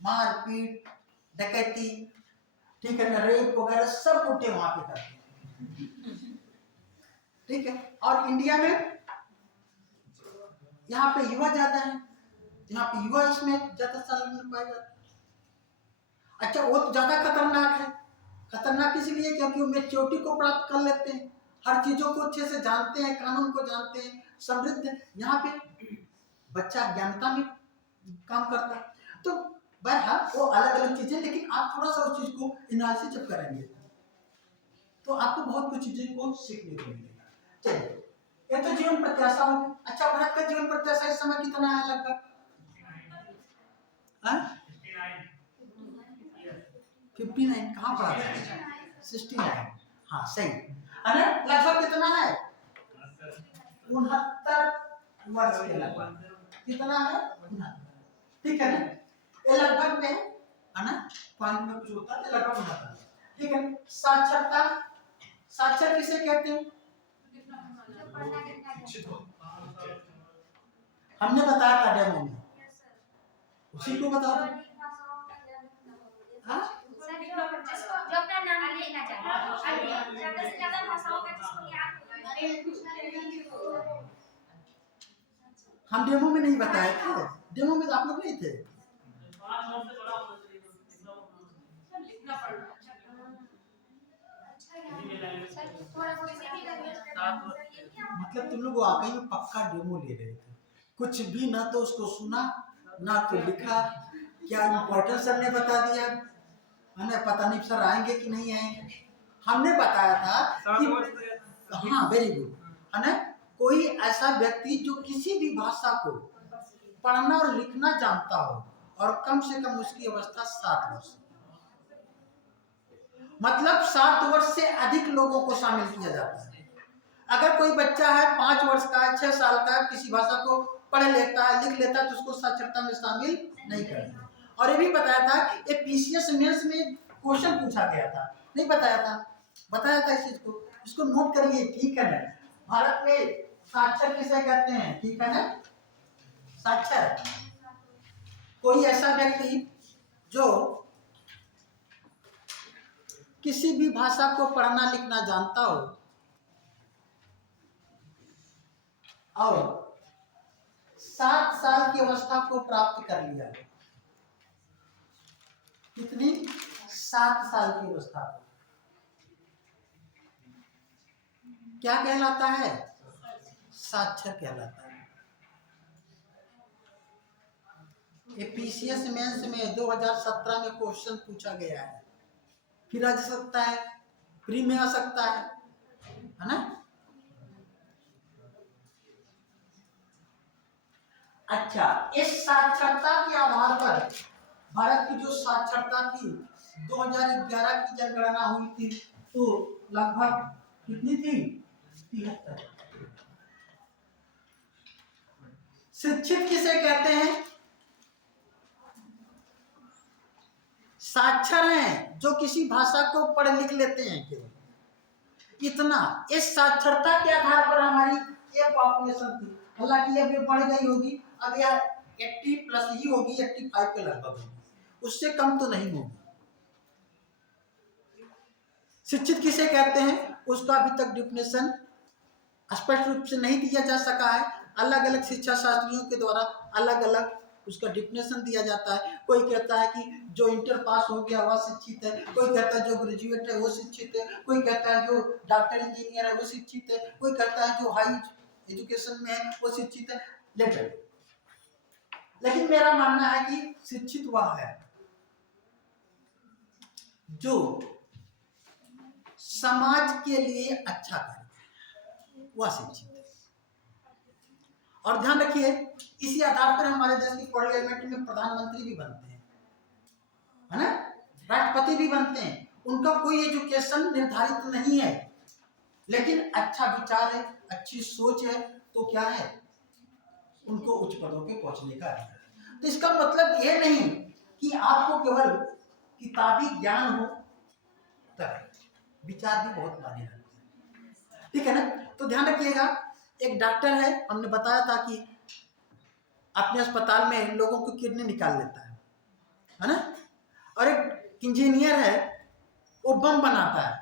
मारपीट, डकैती, ठीक है ना, रेप वगैरह, सब बुड्ढे वहां पे करते हैं। ठीक है। और इंडिया में यहाँ पे युवा ज्यादा है, यहाँ पे युवा इसमें ज्यादा संलग्न पाए जाते हैं। अच्छा, वो तो ज्यादा खतरनाक है। खतरनाक इसलिए क्योंकि वो मैच्योरिटी को प्राप्त कर लेते हैं, हर चीजों को अच्छे से जानते हैं, कानून को जानते हैं, समृद्ध। यहाँ पे बच्चा ज्ञानता में काम करता है। तो बहरहाल वो अलग अलग चीजें, लेकिन आप थोड़ा सा उस चीज को एनालिसिस जब करेंगे तो आपको बहुत कुछ चीजें को सीखने को मिलेगा। चलिए, ये तो जीवन प्रत्याशा हो गई। अच्छा, भारत का जीवन प्रत्याशा इस समय कितना है लगभग? 59 कहाँ पड़ा था? 69। हाँ सही है ना? लगभग कितना है? 69 वर्ष के लगभग। कितना है? 69। ठीक है ना? ये लगभग में है ना? पॉइंट में कुछ होता है तो लगभग 69। ठीक है। साक्षरता, साक्षर किसे कहते हैं? हमने बताया था डेमो में, उसी को बता दो। हाँ? हम डेमो में नहीं बताए थे, डेमो में आप लोग नहीं थे। मतलब तुम लोग वाकई में पक्का डेमो ले रहे थे, कुछ भी ना तो उसको सुना ना तो लिखा। क्या इम्पोर्टेंट सर ने बता दिया है ना? पता नहीं सर आएंगे कि नहीं आएंगे। हमने बताया था कि हाँ वेरी गुड है ना, कोई ऐसा व्यक्ति जो किसी भी भाषा को पढ़ना और लिखना जानता हो और कम से कम उसकी अवस्था 7 वर्ष, मतलब 7 वर्ष से अधिक लोगों को शामिल किया जाता है। अगर कोई बच्चा है 5 वर्ष का, 6 साल का, किसी भाषा को पढ़ लेता है, लिख लेता है, तो उसको साक्षरता में शामिल नहीं करना। और ये भी बताया था कि पीसीएस मेंस में क्वेश्चन पूछा गया था, नहीं बताया था? बताया था इस चीज को, इसको नोट करिए। ठीक है ना? भारत में साक्षर किसे कहते हैं? ठीक है ना? साक्षर कोई ऐसा व्यक्ति जो किसी भी भाषा को पढ़ना लिखना जानता हो और 7 साल की अवस्था को प्राप्त कर लिया। कितनी? 7 साल की अवस्था को क्या कहलाता है? साक्षर कहलाता है। पीसीएस मेंस में 2017 में क्वेश्चन पूछा गया है, फिर आ सकता है, प्री में आ सकता है ना? अच्छा, इस साक्षरता के आधार पर भारत की जो साक्षरता थी 2011 की जनगणना हुई थी तो लगभग कितनी थी? 73। शिक्षित किसे कहते हैं? साक्षर हैं जो किसी भाषा को पढ़ लिख लेते हैं केवल इतना। इस साक्षरता के आधार पर हमारी ये पॉपुलेशन थी, हालांकि अब ये बढ़ गई होगी, अब यार 80 प्लस ही होगी, 85 के लगभग होगी, उससे कम तो नहीं होगी। शिक्षित किसे कहते हैं उसका अभी तक डिफिनेशन स्पष्ट रूप से नहीं दिया जा सका है। अलग अलग शिक्षा शास्त्रियों के द्वारा अलग अलग उसका डिफिनेशन दिया जाता है। कोई कहता है कि जो इंटर पास हो गया वह शिक्षित है, कोई कहता है जो ग्रेजुएट है वो शिक्षित है, कोई कहता है जो डॉक्टर इंजीनियर है वो शिक्षित है, कोई कहता है जो हाई एजुकेशन में है वो शिक्षित है। लेकिन मेरा मानना है कि शिक्षित वह है जो समाज के लिए अच्छा करे, वह शिक्षित है। और ध्यान रखिए, इसी आधार पर हमारे देश की पार्लियामेंट में प्रधानमंत्री भी बनते हैं, है ना? राष्ट्रपति भी बनते हैं। उनका कोई एजुकेशन निर्धारित नहीं है, लेकिन अच्छा विचार है, अच्छी सोच है, तो क्या है, उनको उच्च पदों पे पहुंचने का है। तो इसका मतलब यह नहीं कि आपको केवल किताबी ज्ञान हो, तब विचार भी बहुत मायने रखते हैं। ठीक है ना? तो ध्यान रखिएगा, एक डॉक्टर है, हमने बताया था कि अपने अस्पताल में लोगों को किडनी निकाल लेता है ना? और एक इंजीनियर है, वो बम बनाता है,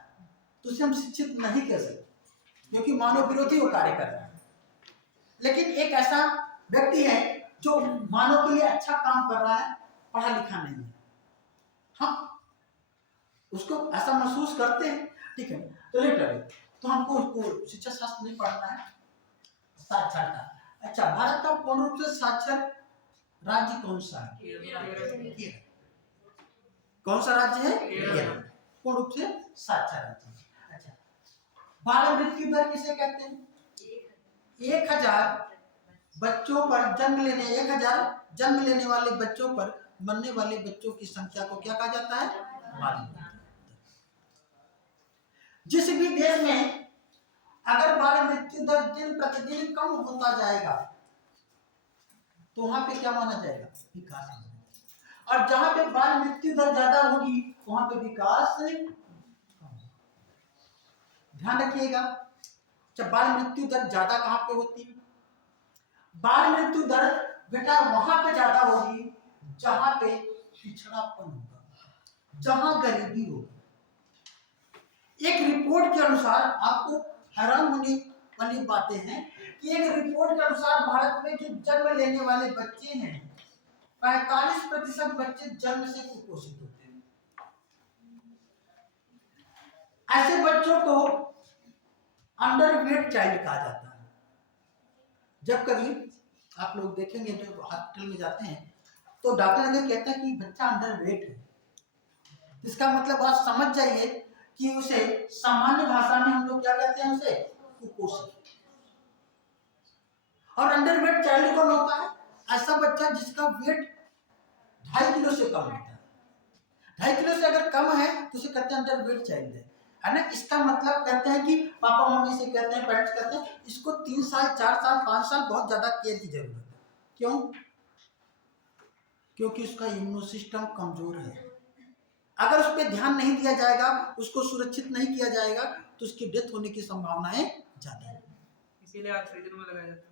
तो उसे हम शिक्षित नहीं कह सकते क्योंकि मानव विरोधी वो कार्य कर रहा है। लेकिन एक ऐसा व्यक्ति है जो मानव के लिए अच्छा काम कर रहा है, पढ़ा लिखा नहीं है, हम उसको ऐसा महसूस करते हैं। ठीक है, तो लेटर तो हमको उसको शिक्षा शास्त्र नहीं पढ़ना है, साक्षरता। अच्छा, भारत का पूर्ण रूप से साक्षर राज्य कौन सा है? कौन सा राज्य है? केरल। पूर्ण रूप से साक्षर राज्य। अच्छा, बाल मृत्यु दर किसे कहते हैं? 1000 बच्चों पर जन्म लेने 1000 जन्म लेने वाले बच्चों पर मरने वाले बच्चों की संख्या को क्या कहा जाता है? बाल मृत्यु। जिस भी देश में अगर बाल मृत्यु दर दिन प्रतिदिन कम होता जाएगा तो वहां पे क्या माना जाएगा? विकास माना जाएगा। और जहां पे बाल मृत्यु दर ज्यादा होगी वहां पे विकास कम। ध्यान रखिएगा, जब बाल मृत्यु दर ज्यादा कहां पे होती है? बाल मृत्यु दर बेटा वहां पे ज्यादा होगी जहां पे पिछड़ापन होगा, जहां गरीबी होगी। एक रिपोर्ट के अनुसार, आपको हैरान होने वाली बातें हैं कि एक रिपोर्ट के अनुसार भारत में जो जन्म लेने वाले बच्चे हैं 45% बच्चे जन्म से कुपोषित होते हैं। ऐसे बच्चों को अंडरवेट चाइल्ड कहा जाता है। जब कभी आप लोग देखेंगे जब हॉस्पिटल में जाते हैं तो डॉक्टर अगर कहता है कि बच्चा अंडरवेट है, इसका मतलब आप समझ जाइए कि उसे सामान्य भाषा में हम लोग क्या कहते हैं? उसे कुपोषित। और अंडरवेट चाइल्ड कौन होता है? ऐसा बच्चा जिसका वेट 2.5 किलो से कम होता है। 2.5 किलो से अगर कम है तो उसे कहते हैं अंडरवेट चाइल्ड है ना। इसका मतलब कहते हैं कि पापा मम्मी से कहते हैं, पेरेंट्स कहते हैं इसको 3 साल 4 साल 5 साल बहुत ज्यादा केयर की जरूरत है। क्यों? क्योंकि उसका इम्यून सिस्टम कमजोर है। अगर उस पर ध्यान नहीं दिया जाएगा, उसको सुरक्षित नहीं किया जाएगा तो उसकी डेथ होने की संभावनाएं ज्यादा है। इसीलिए ऑक्सीजन में लगाया जाता है।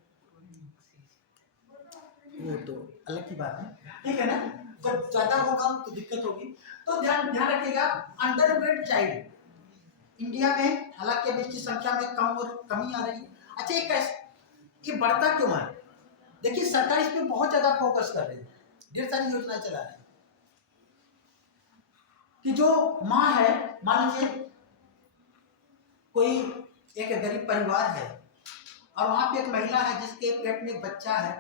वो तो अलग की बात है, ठीक है ना। जब ज्यादा होगा तो दिक्कत होगी। तो ध्यान रखिएगा, अंडरवेट चाइल्ड इंडिया में हालांकि अब इसकी संख्या में कमी आ रही है। अच्छा, ये बढ़ता क्यों है? देखिए सरकार इस पे बहुत ज्यादा फोकस कर रही है, ढेर सारी योजनाएं चला रही है कि जो माँ है, मान लीजिए कोई एक गरीब परिवार है और वहां पे एक महिला है जिसके पेट में एक बच्चा है,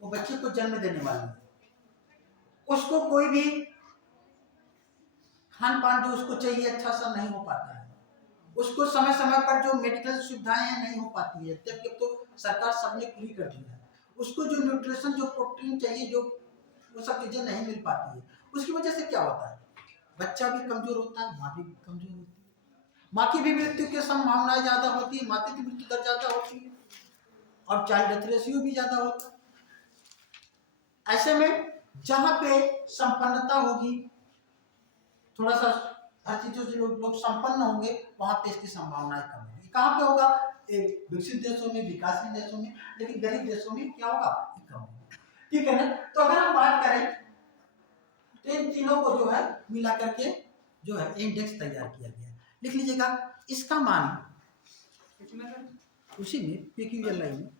वो बच्चे को जन्म देने वाली है, उसको कोई भी खान पान जो उसको चाहिए अच्छा सा नहीं हो पाता है, उसको समय समय पर जो मेडिकल सुविधाएं हैं नहीं हो पाती है, जबकि तो सरकार सबने पूरी कर दी है। उसको जो न्यूट्रिशन जो प्रोटीन चाहिए जो वो सब चीजें नहीं मिल पाती है। उसकी वजह से क्या होता है? बच्चा भी कमजोर होता है, माँ भी कमजोर होती है, माँ की भी मृत्यु की संभावनाएं ज्यादा होती है, माता की मृत्यु दर ज्यादा होती है और चाइल्ड डेथ रेशियो भी ज्यादा होता है। ऐसे में जहां पे संपन्नता होगी, थोड़ा सा हर चीजों से लोग संपन्न होंगे, वहां पे इसकी संभावनाएं कम होगी। कहां पे होगा? विकसित देशों में, विकासशील देशों में, लेकिन गरीब देशों में क्या होगा? कम होगा, ठीक है ना। तो अगर हम बात करें तो इन तीनों को जो है मिला करके जो है इंडेक्स तैयार किया गया। लिख लीजिएगा, इसका मान उसी में पीक्यूएलआई में,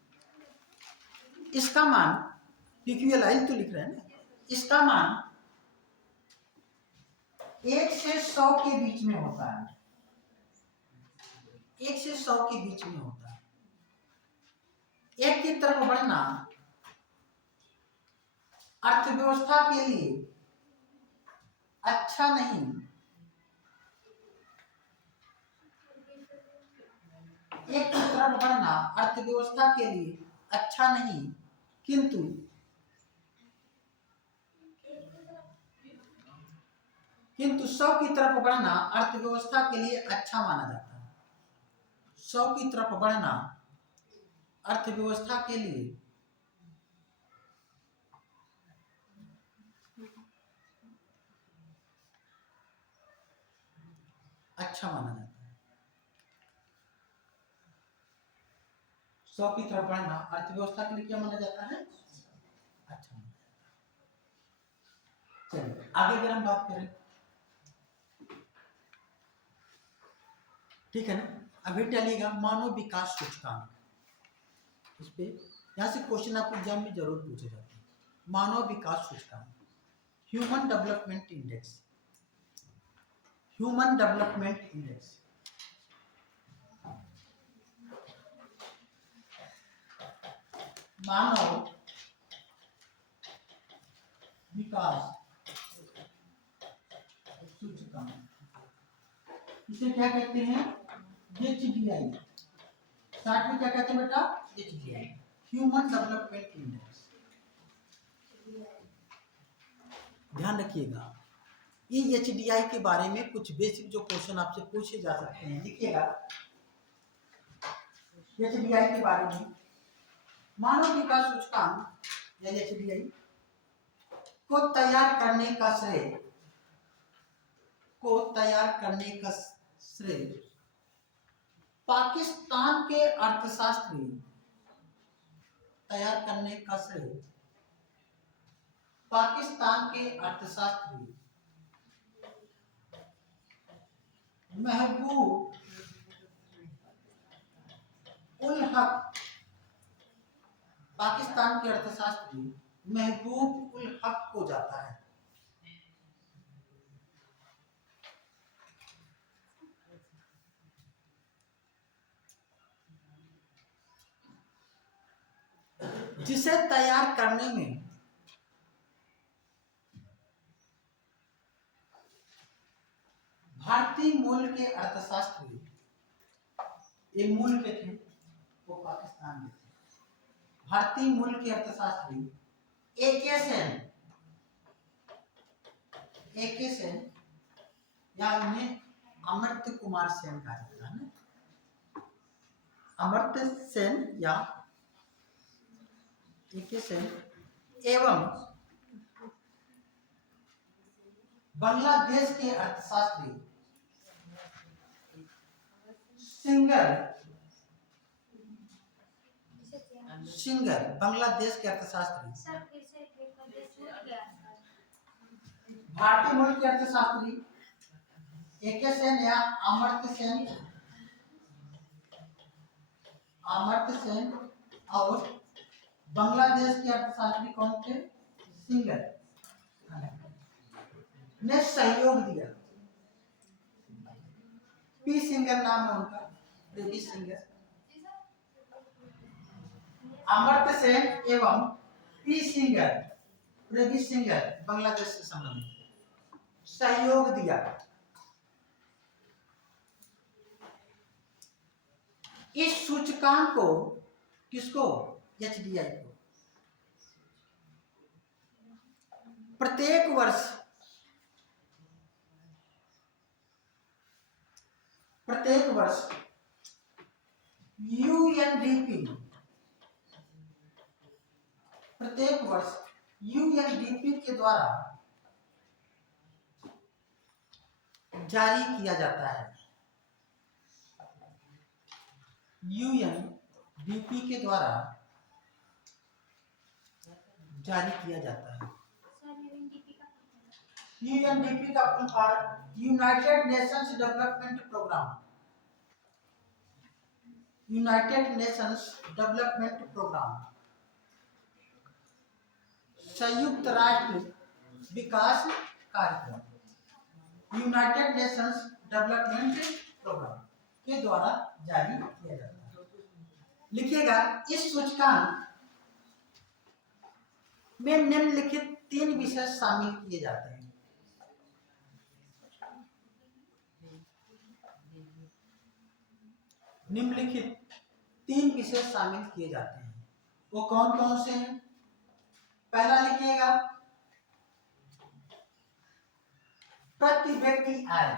इसका मान पीक्यूएलआई तो लिख रहे हैं ना, इसका मान 1 से 100 के बीच में होता है, 1 से 100 के बीच में होता है। 1 की तरफ बढ़ना अर्थव्यवस्था के लिए अच्छा नहीं, 1 की तरफ बढ़ना अर्थव्यवस्था के लिए अच्छा नहीं, किंतु 100 की तरफ बढ़ना अर्थव्यवस्था के लिए अच्छा माना जाता है। 100 की तरफ बढ़ना अर्थव्यवस्था के लिए अच्छा माना जाता है। 100 की तरफ बढ़ना अर्थव्यवस्था के लिए क्या माना जाता है? अच्छा। चलिए आगे अगर हम बात करें, ठीक है ना। अभी चलिएगा मानव विकास सूचकांक, इस पे यहाँ से क्वेश्चन आपको एग्जाम में जरूर पूछे जाते हैं। मानव विकास सूचकांक, human development index, human development index. मानव विकास इसे क्या कहते हैं? HDI। शॉर्ट में क्या कहते हैं बेटा? HDI, human development index. ध्यान रखिएगा, ये HDI के बारे में कुछ बेसिक जो क्वेश्चन आपसे पूछे जा सकते हैं, लिखिएगा। HDI के बारे में, मानव विकास सूचकांक यानी HDI को तैयार करने का श्रेय पाकिस्तान के अर्थशास्त्री महबूब उल हक को जाता है। जिसे तैयार करने में भारतीय मूल के अर्थशास्त्री, ये मूल के थे, वो पाकिस्तान में थे, भारतीय मूल के अर्थशास्त्री AK सेन या उन्हें अमर्त्य कुमार सेन कहा जाता है ना, अमर्त्य सेन या AK सेन एवं बांग्लादेश के अर्थशास्त्री सिंगर, बांग्लादेश के अर्थशास्त्री, भारतीय मूल के अर्थशास्त्री AK सेन या अमर्त्य सेन और बांग्लादेश के अर्थशास्त्री कौन थे? सिंगर ने सहयोग दिया। पी सिंगर नाम है उनका, प्रेमी सिंगर। अमर्त्य सेन एवं पी सिंगर, प्रेमी सिंगर बांग्लादेश से संबंधित सहयोग दिया। इस सूचकांक को, किसको? HDI को प्रत्येक वर्ष UNDP के द्वारा जारी किया जाता है। UNDP के द्वारा जारी किया जाता है। UNDP का full form united nations development programme, united nations development programme, संयुक्त राष्ट्र विकास कार्यक्रम, यूनाइटेड नेशंस डेवलपमेंट प्रोग्राम के द्वारा जारी किया जाता है। लिखिएगा, इस सूचकांक में निम्नलिखित 3 विषय शामिल किए जाते हैं। निम्नलिखित 3 विषय शामिल किए जाते हैं, वो कौन कौन से हैं? पहला लिखिएगा, प्रति व्यक्ति आय,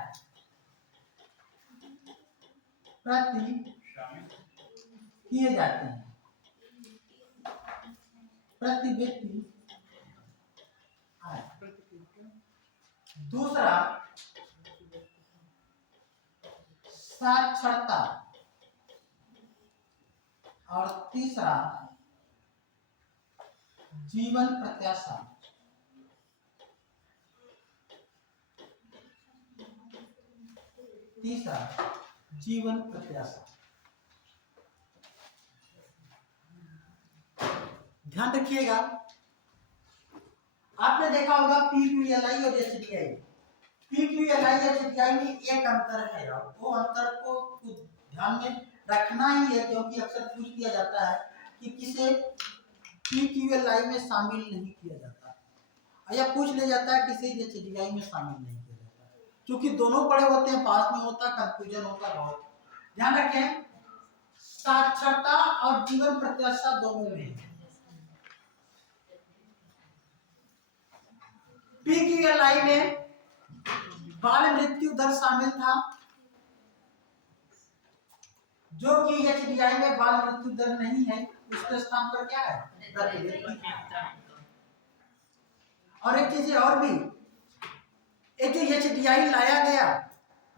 किए जाते हैं, प्रति व्यक्ति आय। दूसरा, साक्षरता, और तीसरा, जीवन प्रत्याशा। ध्यान रखिएगा, आपने देखा होगा PQLI और HDI। PQLI और HDI में एक अंतर है, और वो अंतर को ध्यान में रखना ही है, क्योंकि अक्सर पूछ दिया जाता है कि किसे PQLI में शामिल नहीं किया जाता, या पूछ लिया जाता है किसे HDI में शामिल नहीं किया जाता। क्योंकि दोनों बड़े होते हैं, पास में होता, कंफ्यूजन होता बहुत। ध्यान रखें, साक्षरता और जीवन प्रत्याशा दोनों में है। PQLI में बाल मृत्यु दर शामिल था, जो कि HDI में बाल मृत्यु दर नहीं है। उसके स्थान पर क्या है? प्रति व्यक्ति। और एक चीज और भी, एक जो HDI लाया गया,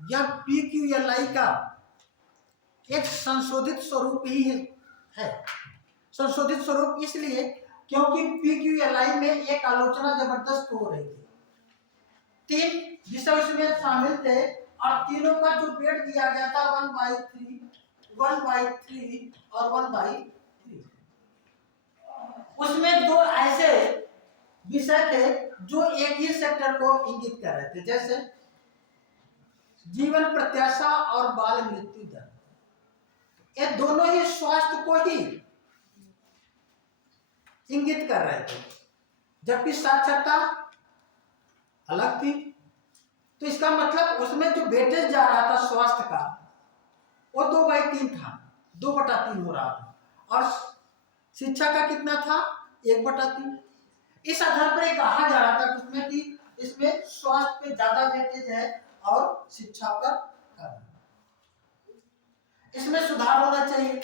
यह PQLI का एक संशोधित स्वरूप ही है। संशोधित स्वरूप इसलिए क्योंकि PQLI में एक आलोचना जबरदस्त हो रही थी। 3 विषय उसमें शामिल थे और तीनों का जो वेट दिया गया था 1/3, 1/3 और 1/3। उसमें 2 ऐसे विषय थे जो एक ही सेक्टर को इंगित कर रहे थे, जैसे जीवन प्रत्याशा और बाल मृत्यु दर। ये दोनों ही स्वास्थ्य को ही इंगित कर रहे थे, जबकि साक्षरता अलग थी। तो इसका मतलब उसमें जो वेटेज जा रहा था स्वास्थ्य का, वो 2/3 था, 2/3 हो रहा था, और शिक्षा का कितना था? 1/3। इस आधार पर कहा जा रहा था उसमें कि इसमें स्वास्थ्य पे ज्यादा वेटेज है और शिक्षा पर कम। इसमें सुधार होना चाहिए,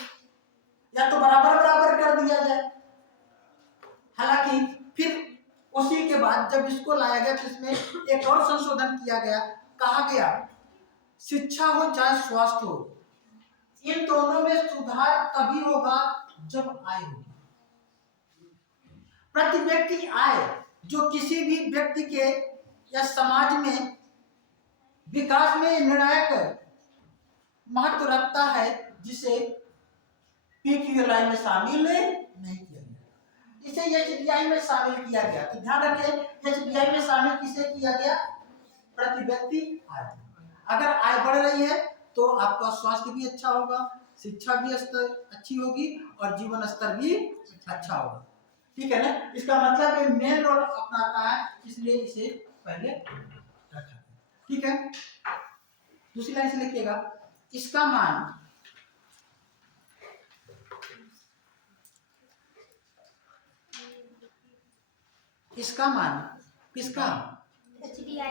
या तो बराबर बराबर कर दिया जाए। हालांकि फिर उसी के बाद जब इसको लाया गया तो इसमें एक और संशोधन किया गया। कहा गया शिक्षा हो चाहे स्वास्थ्य हो, इन दोनों में सुधार तभी होगा जब आय होगी। प्रति व्यक्ति आय जो किसी भी व्यक्ति के या समाज में विकास में निर्णायक महत्व रखता है, जिसे PQLI में शामिल नहीं किया गया, इसे HDI में शामिल किया गया। तो ध्यान रखें, HDI में शामिल किसे किया गया? प्रति व्यक्ति आय। अगर आय बढ़ रही है तो आपका स्वास्थ्य भी अच्छा होगा, शिक्षा भी अच्छी होगी और जीवन स्तर भी अच्छा होगा। ठीक है ना? इसका मतलब ये मेन रोल अपनाता है, इसलिए इसे पहले रखा। ठीक है, दूसरी लाइन से लिखिएगा, इसका मान किसका? HDI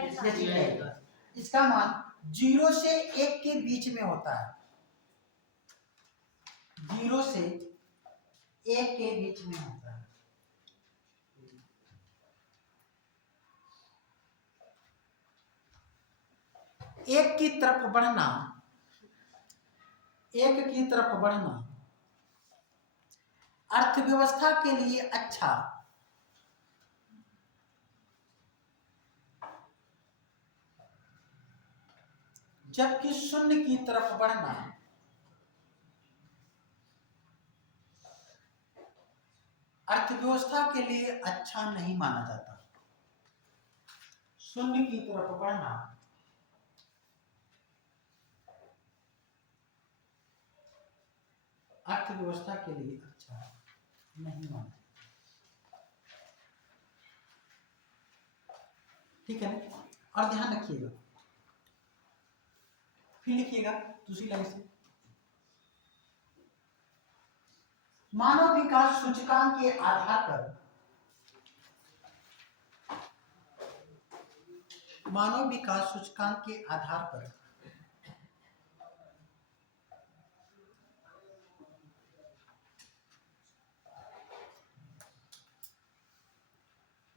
का। इसका मान 0 से 1 के बीच में होता है, 0 से 1 के बीच में होता है। एक की तरफ बढ़ना अर्थव्यवस्था के लिए अच्छा, जबकि 0 की तरफ बढ़ना अर्थव्यवस्था के लिए अच्छा नहीं माना जाता। 0 की तरफ बढ़ना अर्थव्यवस्था के लिए अच्छा नहीं माना। ठीक है ना? और ध्यान रखिएगा, फिर लिखिएगा दूसरी लाइन से, मानव विकास सूचकांक के आधार पर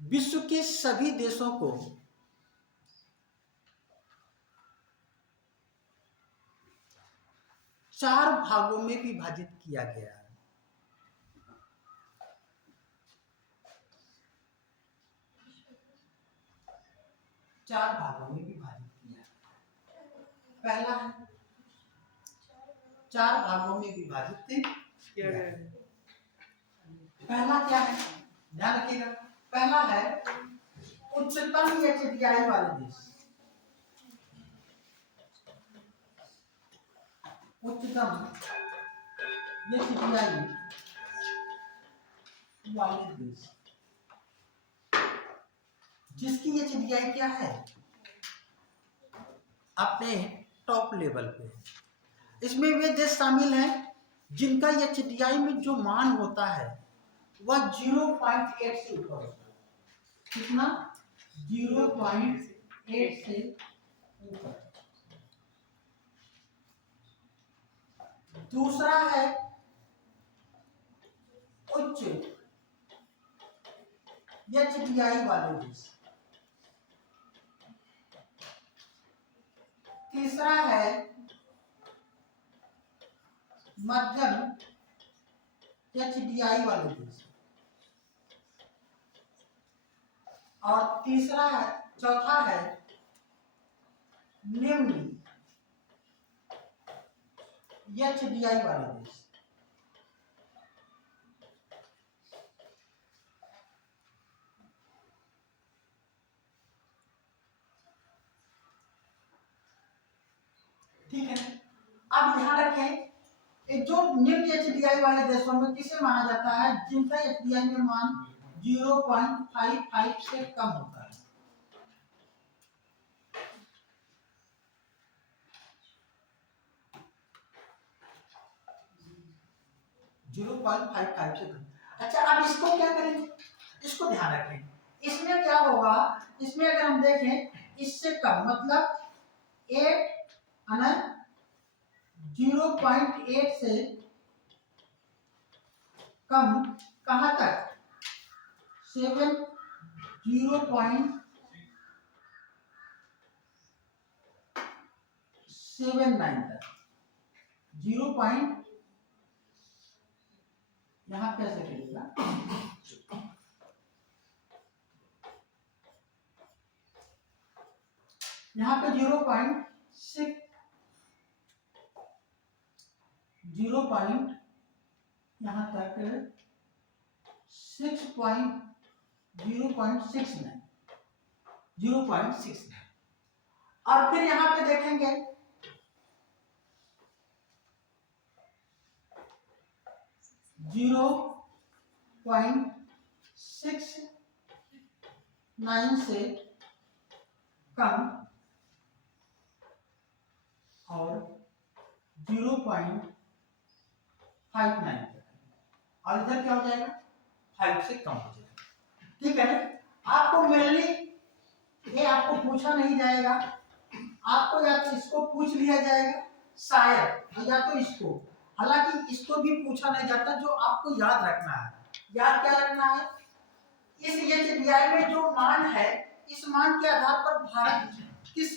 विश्व के सभी देशों को चार भागों में विभाजित किया गया है। चार भागों में विभाजित किया है। पहला है, चार भागों में विभाजित किया गया है। पहला क्या है? ध्यान रखिएगा, पहला है उच्चतम HDI वाले देश। उच्चतम HDI वाले देश, जिसकी HDI क्या है? अपने टॉप लेवल पे। इसमें वे देश शामिल हैं जिनका एचडीआई में जो मान होता है वह 0.8 से ऊपर होता है। कितना? 0.8 से ऊपर। दूसरा है उच्च एचडीआई वाले देश। तीसरा है मध्यम एचडीआई वाले देश। और चौथा है निम्न एचडीआई वाले देश। ठीक है, अब ध्यान रखें जो निम्न एचडीआई वाले देशों में किसे माना जाता है? जिनका एचडीआई में मान 0.55 से कम होता है। से कम। अच्छा, अब इसको क्या करेंगे? इसको ध्यान रखें। इसमें क्या होगा? इसमें अगर हम देखें इससे कम मतलब 0.8 से कम कहां तक? 0.79 तक। 0. यहां कैसे करेगा? यहाँ पे 0.6 यहाँ तक 0.69 और फिर यहाँ पे देखेंगे 0.69 से कम और 0.59 और इधर क्या हो जाएगा? 5 से कम हो जाएगा। ठीक है ना? आपको मेनली ये आपको पूछा नहीं जाएगा, आपको या तो इसको पूछ लिया जाएगा शायद, या तो इसको। हालांकि इसको भी पूछा नहीं जाता। जो आपको याद रखना है, याद क्या रखना है? इस एचडीआई में जो मान है, इस मान के आधार पर भारत किस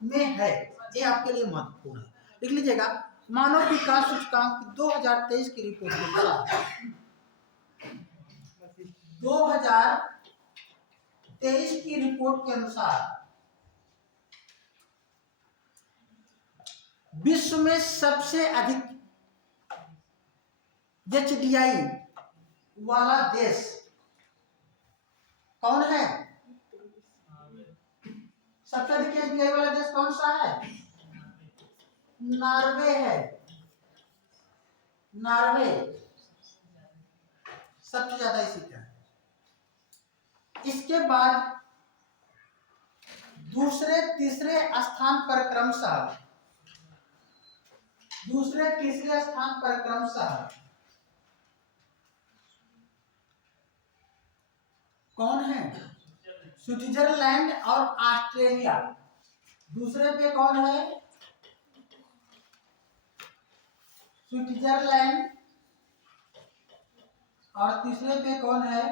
में है, ये आपके लिए महत्वपूर्ण है। लिख लीजिएगा, मानव विकास सूचकांक 2023 की रिपोर्ट के अनुसार 2023 की रिपोर्ट के अनुसार विश्व में सबसे अधिक एचडीआई वाला देश कौन है? सबसे अधिक एचडीआई वाला देश कौन सा है? नॉर्वे है। नॉर्वे सबसे ज्यादा इसी का है। इसके बाद दूसरे तीसरे स्थान पर क्रमशः कौन है? स्विट्जरलैंड और ऑस्ट्रेलिया। दूसरे पे कौन है? स्विट्जरलैंड और तीसरे पे कौन है?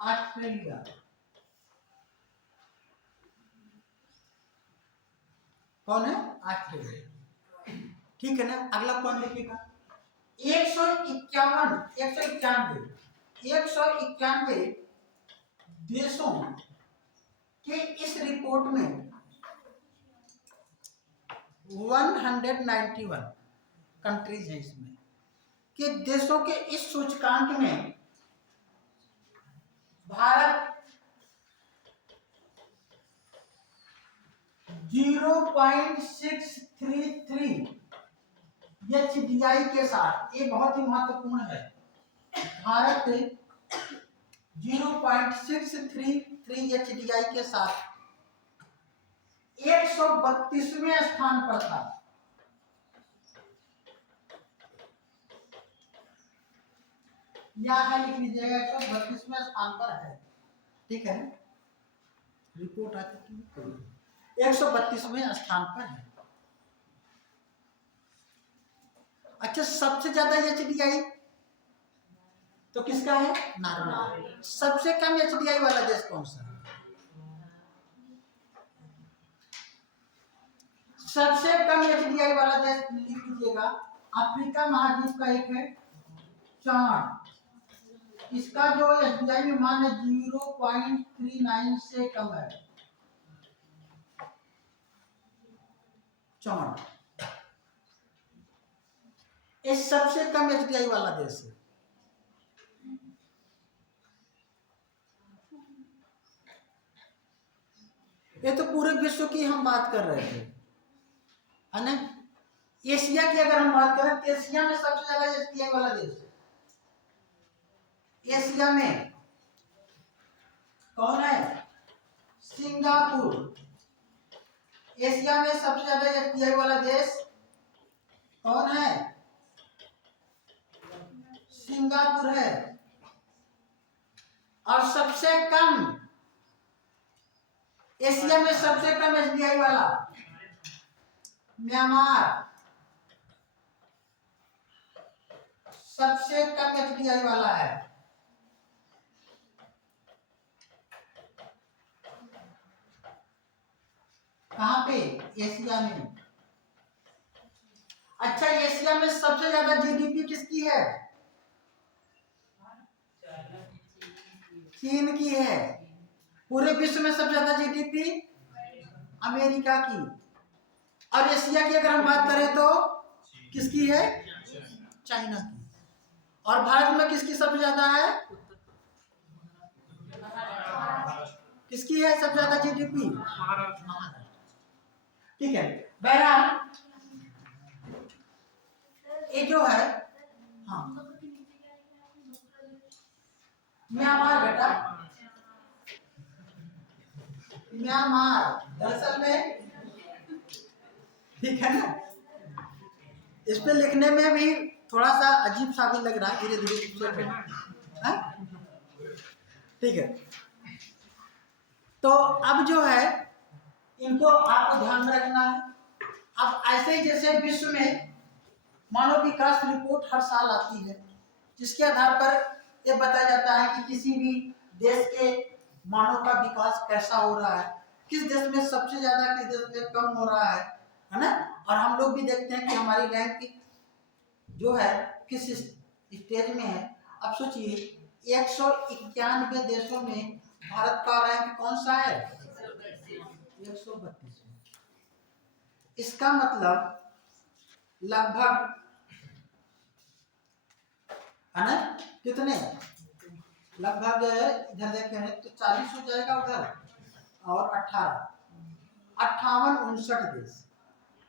ऑस्ट्रेलिया। कौन है? ऑस्ट्रेलिया। ठीक है ना? अगला पॉइंट देखिएगा, 191 देशों के इस रिपोर्ट में 191 कंट्रीज है इसमें कि देशों के इस सूचकांक में भारत 0.633 एचडीआई के साथ, ये बहुत ही महत्वपूर्ण है, भारत 0.633 एचडीआई के साथ 132वें स्थान पर था। यहाँ लिख लीजिएगा 132वें स्थान पर है, ठीक है। रिपोर्ट आती है 132वें स्थान पर है। अच्छा, सबसे ज्यादा एचडीआई तो किसका है? नॉर्वे। सबसे कम एचडीआई वाला देश कौन सा है? सबसे कम एचडीआई वाला देश लिख लीजिएगा, अफ्रीका महाद्वीप का एक है चाड। इसका जो एचडीआई में मान है 0.39 से कम है। चाड ये सबसे कम एचडीआई वाला देश है। ये तो पूरे विश्व की हम बात कर रहे थे, है ना। एशिया की अगर हम बात करें तो एशिया में सबसे ज्यादा एचडीआई वाला देश है। एशिया में कौन है? सिंगापुर। एशिया में सबसे ज्यादा एचडीआई वाला देश कौन है? सिंगापुर है। और सबसे कम, एशिया में सबसे कम एचडीआई वाला म्यांमार। सबसे कम एचडीआई वाला है। कहां पे? एशिया में। अच्छा, एशिया में सबसे ज्यादा जीडीपी किसकी है? चीन की है। पूरे विश्व में सबसे ज्यादा जीडीपी अमेरिका की। और एशिया की अगर हम बात करें तो किसकी है? चाइना की। और भारत में किसकी सबसे ज्यादा है? किसकी है सबसे ज्यादा जीडीपी? ठीक है। बहरहाल ये जो है, हाँ, म्यांमार बेटा, म्यांमार दरअसल में, ठीक है ना। इस पे लिखने में भी थोड़ा सा अजीब सा भी लग रहा है, धीरे धीरे, ठीक है। तो अब जो है इनको आपको ध्यान में रखना है। अब ऐसे ही जैसे विश्व में मानव विकास रिपोर्ट हर साल आती है, जिसके आधार पर यह बताया जाता है कि किसी भी देश के मानव का विकास कैसा हो रहा है, किस देश में सबसे ज्यादा, किस देश में कम हो रहा है ना। और हम लोग भी देखते हैं कि हमारी रैंक जो है किस स्टेज में है। अब सोचिए 191 देशों में भारत का रैंक कौन सा है? 132। इसका मतलब लगभग, है ना, कितने, लगभग इधर देखें तो 40 हो जाएगा उधर, और 58 59 देश।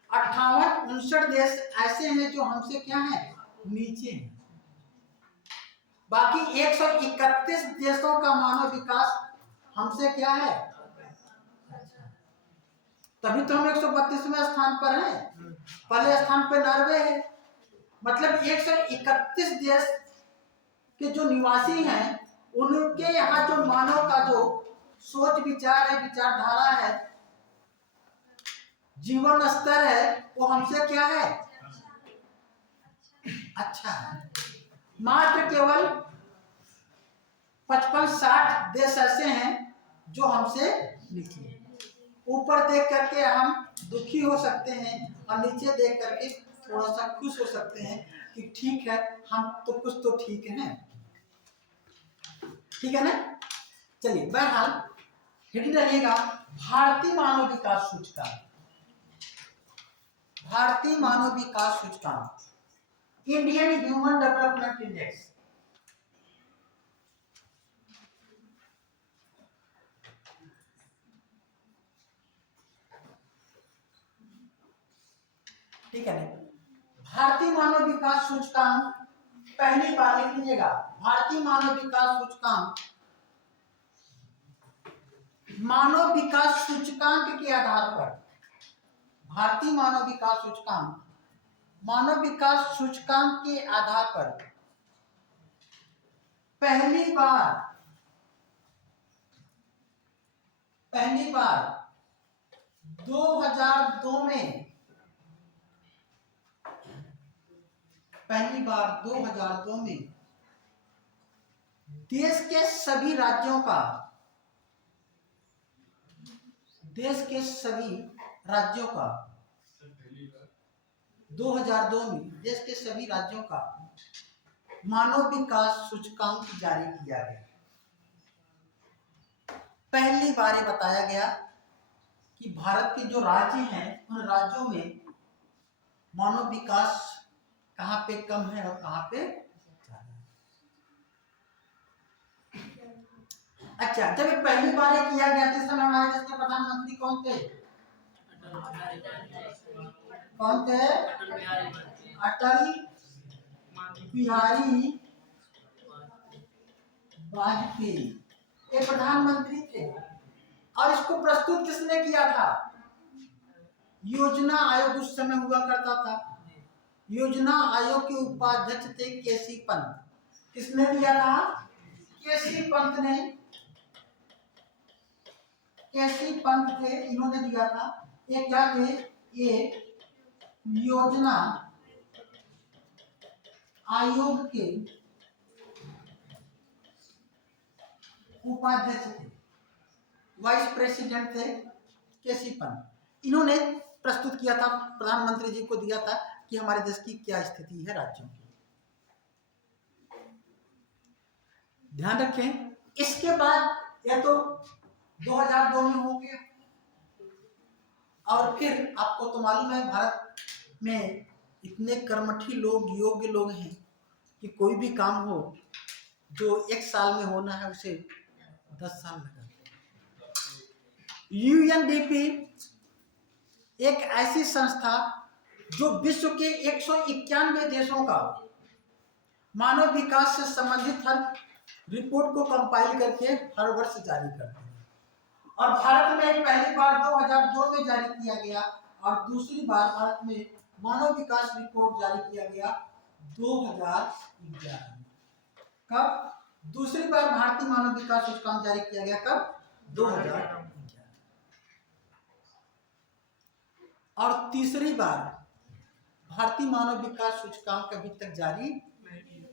58 59 देश ऐसे हैं जो हमसे क्या है? नीचे हैं। बाकी 131 देशों का मानव विकास हमसे क्या है? तभी तो हम 132वें स्थान पर हैं। पहले स्थान पर नॉर्वे है। मतलब 131 देश के जो निवासी हैं, उनके यहाँ जो मानव का जो सोच विचार है, विचारधारा है, जीवन स्तर है, वो हमसे क्या है? अच्छा है। मात्र केवल 55-60 देश ऐसे हैं जो हमसे नीचे हैं। ऊपर देख करके हम दुखी हो सकते हैं और नीचे देख करके थोड़ा सा खुश हो सकते हैं कि ठीक है, हम तो कुछ तो ठीक है, ठीक है ना। चलिए, बहरहाल हेडिंग डालिएगा भारतीय मानव विकास सूचकांक। भारतीय मानव विकास सूचकांक, इंडियन ह्यूमन डेवलपमेंट इंडेक्स। ठीक है। भारतीय मानव विकास सूचकांक, पहली बार लिख लीजिएगा, भारतीय मानव विकास सूचकांक मानव विकास सूचकांक के आधार पर भारतीय मानव विकास सूचकांक, मानव विकास सूचकांक के आधार पर पहली बार 2002 में, देश के सभी राज्यों का 2002 में देश के सभी राज्यों का मानव विकास सूचकांक जारी किया गया। पहली बार ये बताया गया कि भारत के जो राज्य हैं उन राज्यों में मानव विकास कहाँ पे कम है और कहाँ पे ज्यादा है। अच्छा, जब ये पहली बार ये किया गया तो इस समय हमारे देश के प्रधानमंत्री कौन थे? अटल बिहारी वाजपेयी ये प्रधानमंत्री थे। और इसको प्रस्तुत किसने किया था? योजना आयोग उस समय हुआ करता था। योजना आयोग के उपाध्यक्ष थे केसी पंत। किसने दिया था? केसी पंत ने, केसी पंत थे, इन्होंने दिया था। ये क्या थे? ये योजना आयोग के उपाध्यक्ष थे, वाइस प्रेसिडेंट थे केसी पंत। इन्होंने प्रस्तुत किया था, प्रधानमंत्री जी को दिया था कि हमारे देश की क्या स्थिति है राज्यों की। ध्यान रखें, इसके बाद यह तो 2002 में हो गया। और फिर आपको तो मालूम है भारत में इतने कर्मठी लोग, योग्य लोग हैं कि कोई भी काम हो जो 1 साल में होना है उसे 10 साल लगा। यूएनडीपी एक ऐसी संस्था जो विश्व के 191 देशों का मानव विकास से संबंधित हर रिपोर्ट को कंपाइल करके हर वर्ष जारी करती है। और भारत में पहली बार 2002 में जारी किया गया और दूसरी बार भारत में मानव विकास रिपोर्ट जारी किया गया 2011 में। कब? दूसरी बार भारतीय मानव विकास सूचकांक जारी किया गया कब? 2011। और तीसरी बार भारतीय मानव विकास सूचकांक अभी तक जारी नहीं।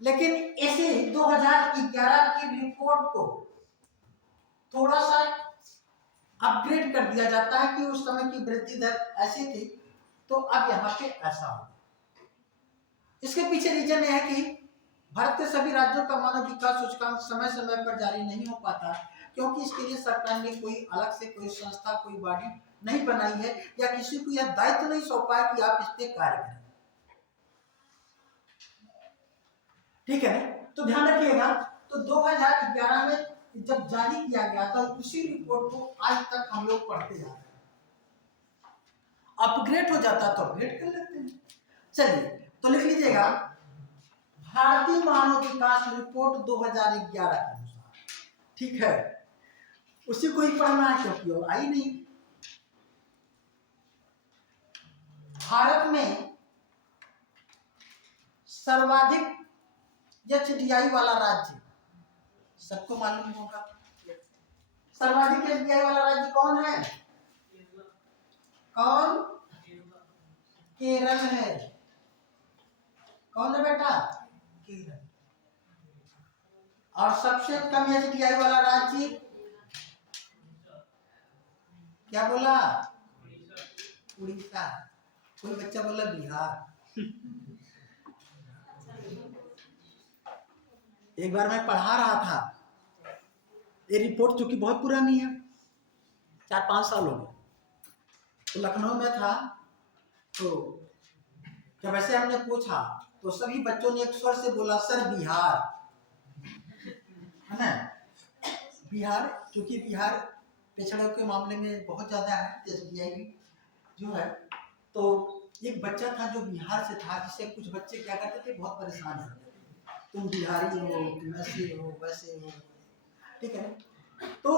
लेकिन इसी 2011 की रिपोर्ट को थोड़ा सा अपग्रेड कर दिया जाता है कि उस समय की वृद्धि दर ऐसी थी तो अब यहाँ पे ऐसा हो। इसके पीछे रीजन यह है कि भारत के सभी राज्यों का मानव विकास सूचकांक समय समय पर जारी नहीं हो पाता, क्योंकि इसके लिए सरकार ने कोई अलग से कोई संस्था, कोई बॉडी नहीं बनाई है या किसी को यह दायित्व नहीं सौंपा है कि आप इस पे कार्य करें। ठीक है, तो ध्यान रखिएगा। तो 2011 में जब जारी किया गया था उसी रिपोर्ट को आज तक हम लोग पढ़ते जा रहे हैं। अपग्रेड हो जाता तो अपग्रेड कर लेते हैं। चलिए, तो लिख लीजिएगा भारतीय मानव विकास रिपोर्ट 2011 के अनुसार। ठीक है, उसी को ही पढ़ना है क्योंकि और आई नहीं। भारत में सर्वाधिक एचडीआई वाला राज्य सबको मालूम होगा। सर्वाधिक एचडीआई वाला राज्य कौन है? कौन? केरल है। कौन है बेटा? केरल। और सबसे कम एचडीआई वाला राज्य क्या बोला? उड़ीसा। कोई बच्चा बोला बिहार। एक बार मैं पढ़ा रहा था, ये रिपोर्ट चूंकि बहुत पुरानी है, 4-5 साल हो गए, तो लखनऊ में था। तो जब ऐसे हमने पूछा तो सभी बच्चों ने एक स्वर से बोला सर बिहार, है ना? बिहार, क्योंकि बिहार पिछड़ों के मामले में बहुत ज्यादा है, एसडीआई जो है। तो एक बच्चा था जो बिहार से था, जिससे कुछ बच्चे क्या करते थे, बहुत परेशान होते थे, तुम बिहारी हो, तुम ऐसे हो, वैसे हो। ठीक है, तो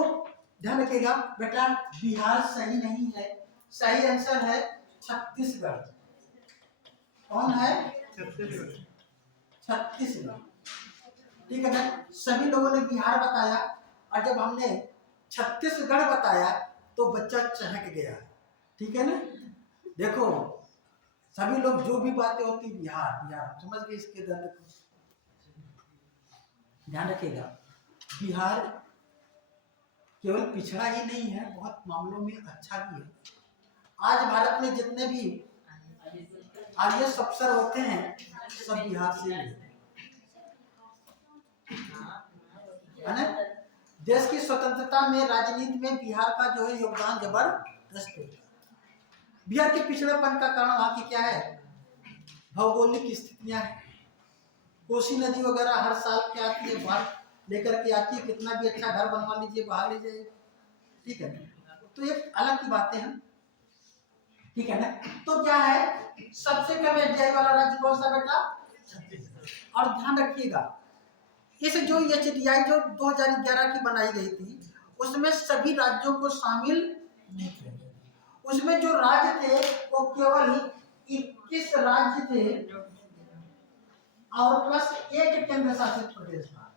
ध्यान रखिएगा बेटा, बिहार सही नहीं है, सही आंसर है छत्तीसगढ़। कौन है? छत्तीसगढ़। छत्तीसगढ़। ठीक है ना, सभी लोगों ने बिहार बताया और जब हमने छत्तीसगढ़ बताया तो बच्चा चहक गया। ठीक है ना, देखो सभी लोग जो भी बातें होती बिहार बिहार समझ गए इसके दर्द को। ध्यान रखिएगा, बिहार केवल पिछड़ा ही नहीं है, बहुत मामलों में अच्छा भी है। आज भारत में जितने भी IAS अफसर होते हैं सब बिहार से ही होते हैं, है ना। देश की स्वतंत्रता में, राजनीति में बिहार का जो है योगदान जबरदस्त है। बिहार के पिछड़ेपन का कारण वहाँ की क्या है? भौगोलिक स्थितियां हैं। कोसी नदी वगैरह हर साल क्या आती है, बाढ़ लेकर के आती है, कितना भी अच्छा घर बनवा लीजिए बहा ले जाए। ठीक है, तो एक अलग की बातें हैं। ठीक है ना, तो क्या है, सबसे कम एचडीआई वाला राज्य कौन सा बेटा? छत्तीसगढ़। और ध्यान रखिएगा, इस जो एचडीआई जो 2011 की बनाई गई थी उसमें सभी राज्यों को शामिल नहीं किया गया। उसमें जो राज्य थे वो केवल 21 राज्य थे और प्लस एक केंद्र शासित प्रदेश था।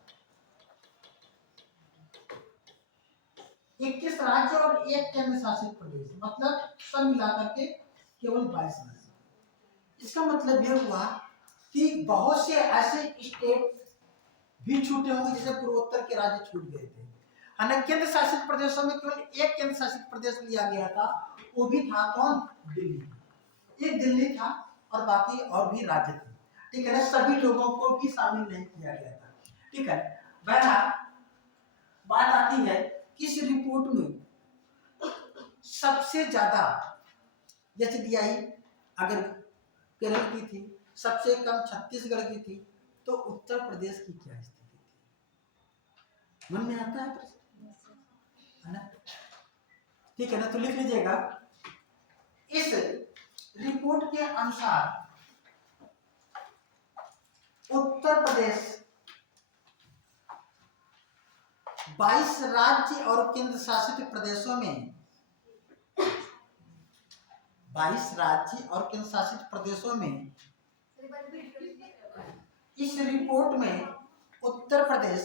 21 राज्य और एक केंद्र शासित प्रदेश, मतलब सब मिलाकर के केवल 22 राज्य। इसका मतलब यह हुआ कि बहुत से ऐसे स्टेट भी छूटे होंगे, जैसे पूर्वोत्तर के राज्य छूट गए थे। केंद्र शासित प्रदेशों में केवल एक केंद्र शासित प्रदेश लिया गया था, वो भी था कौन? दिल्ली। एक दिल्ली था और बाकी और भी राज्य थे। ठीक है ना, सभी लोगों को भी शामिल नहीं किया गया था। ठीक है, बहरहाल बात आती है किस रिपोर्ट में सबसे ज्यादा एचडीआई अगर केरल की थी, सबसे कम छत्तीसगढ़ की थी, तो उत्तर प्रदेश की क्या स्थिति थी? मन में आता है प्रश्न, है ना? ठीक है ना, तो लिख लीजिएगा, इस रिपोर्ट के अनुसार उत्तर प्रदेश 22 राज्य और केंद्र शासित प्रदेशों में 22 राज्य और केंद्र शासित प्रदेशों में इस रिपोर्ट में उत्तर प्रदेश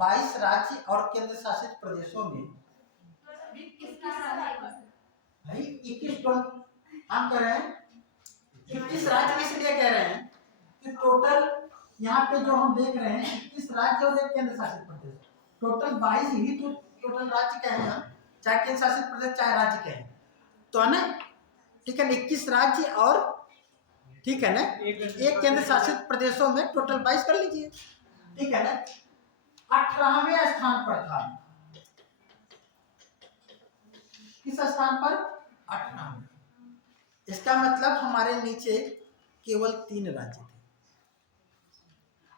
22 राज्य और केंद्र शासित प्रदेशों में भाई 21 हम कह रहे हैं 21 राज्य इसलिए कह रहे हैं कि टोटल यहाँ पे जो हम देख रहे हैं 21 राज्य और एक केंद्र शासित प्रदेश, टोटल 22 ही तो टोटल राज्य कहे हैं, चाहे केंद्र शासित प्रदेश चाहे राज्य कहे, तो है ना। ठीक है, 21 राज्य और ठीक है ना एक केंद्र शासित प्रदेशों में टोटल 22 कर लीजिए। ठीक है ना, 18वें स्थान पर था। किस स्थान पर? 18वें। इसका मतलब हमारे नीचे केवल 3 राज्य थे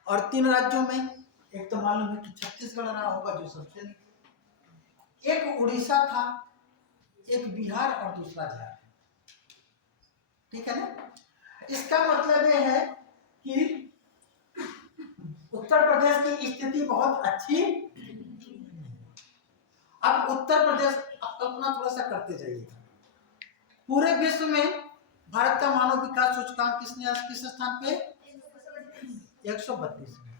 और 3 राज्यों में एक तो मालूम है कि छत्तीसगढ़ रहा होगा जो सबसे नीचे, एक उड़ीसा था, एक बिहार और दूसरा झारखंड। ठीक है ना, इसका मतलब यह है कि उत्तर प्रदेश की स्थिति बहुत अच्छी। अब उत्तर प्रदेश, कल्पना थोड़ा सा करते जाइए, पूरे विश्व में भारत का मानव विकास सूचकांक किस स्थान पे? 132 में।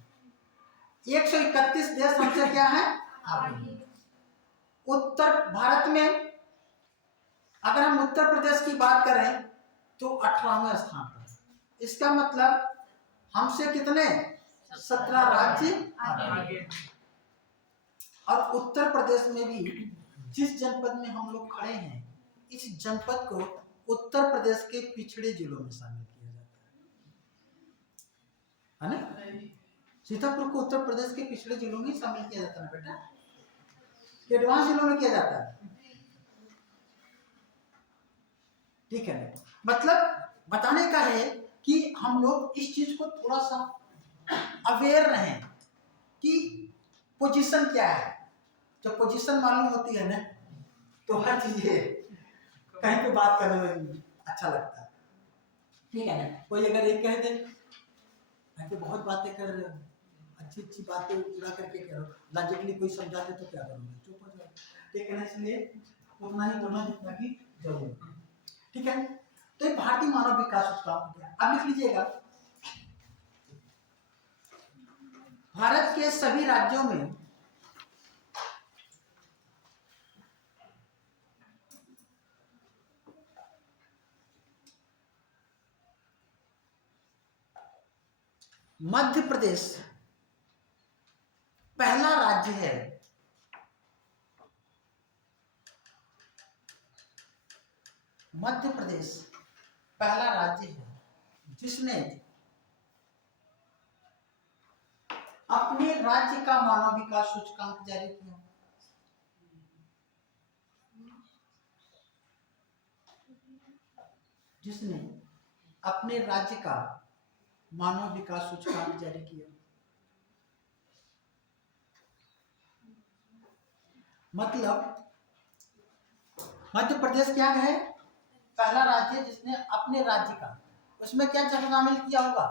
131 देश हमसे क्या है? आगे। उत्तर भारत में अगर हम उत्तर प्रदेश की बात करें तो 18वें स्थान पर। इसका मतलब हमसे कितने? 17 राज्य आगे। और उत्तर प्रदेश में भी जिस जनपद में हम लोग खड़े हैं, इस जनपद को उत्तर प्रदेश के पिछड़े जिलों में शामिल किया जाता है ना। सीतापुर को उत्तर प्रदेश के पिछड़े जिलों में शामिल किया जाता है बेटा, एडवांस जिलों में किया जाता है। ठीक है, मतलब बताने का है कि हम लोग इस चीज को थोड़ा सा अवेयर रहें कि पोजीशन क्या है। जब पोजीशन मालूम होती है ना तो हर चीज कहीं पे बात करने में अच्छा लगता है। ठीक है ना, कोई अगर एक कह दे तो बहुत बातें कर अच्छी अच्छी बातें उड़ा करके करो, लॉजिकली कोई समझा दे तो क्या करोगे? चुप हो जाओ। ठीक है ना, इसलिए उतना ही दोनों जितना की जरूरत है। ठीक है, तो ये भारतीय मानव विकास सूचकांक हो गया। अब लिख लीजिएगा, भारत के सभी राज्यों में मध्य प्रदेश पहला राज्य है मध्य प्रदेश पहला राज्य है जिसने अपने राज्य का मानव विकास सूचकांक जारी किया। जिसने अपने राज्य का मानव विकास सूचकांक जारी किया। मतलब मध्य प्रदेश क्या है, पहला राज्य जिसने अपने राज्य का, उसमें क्या शामिल किया होगा,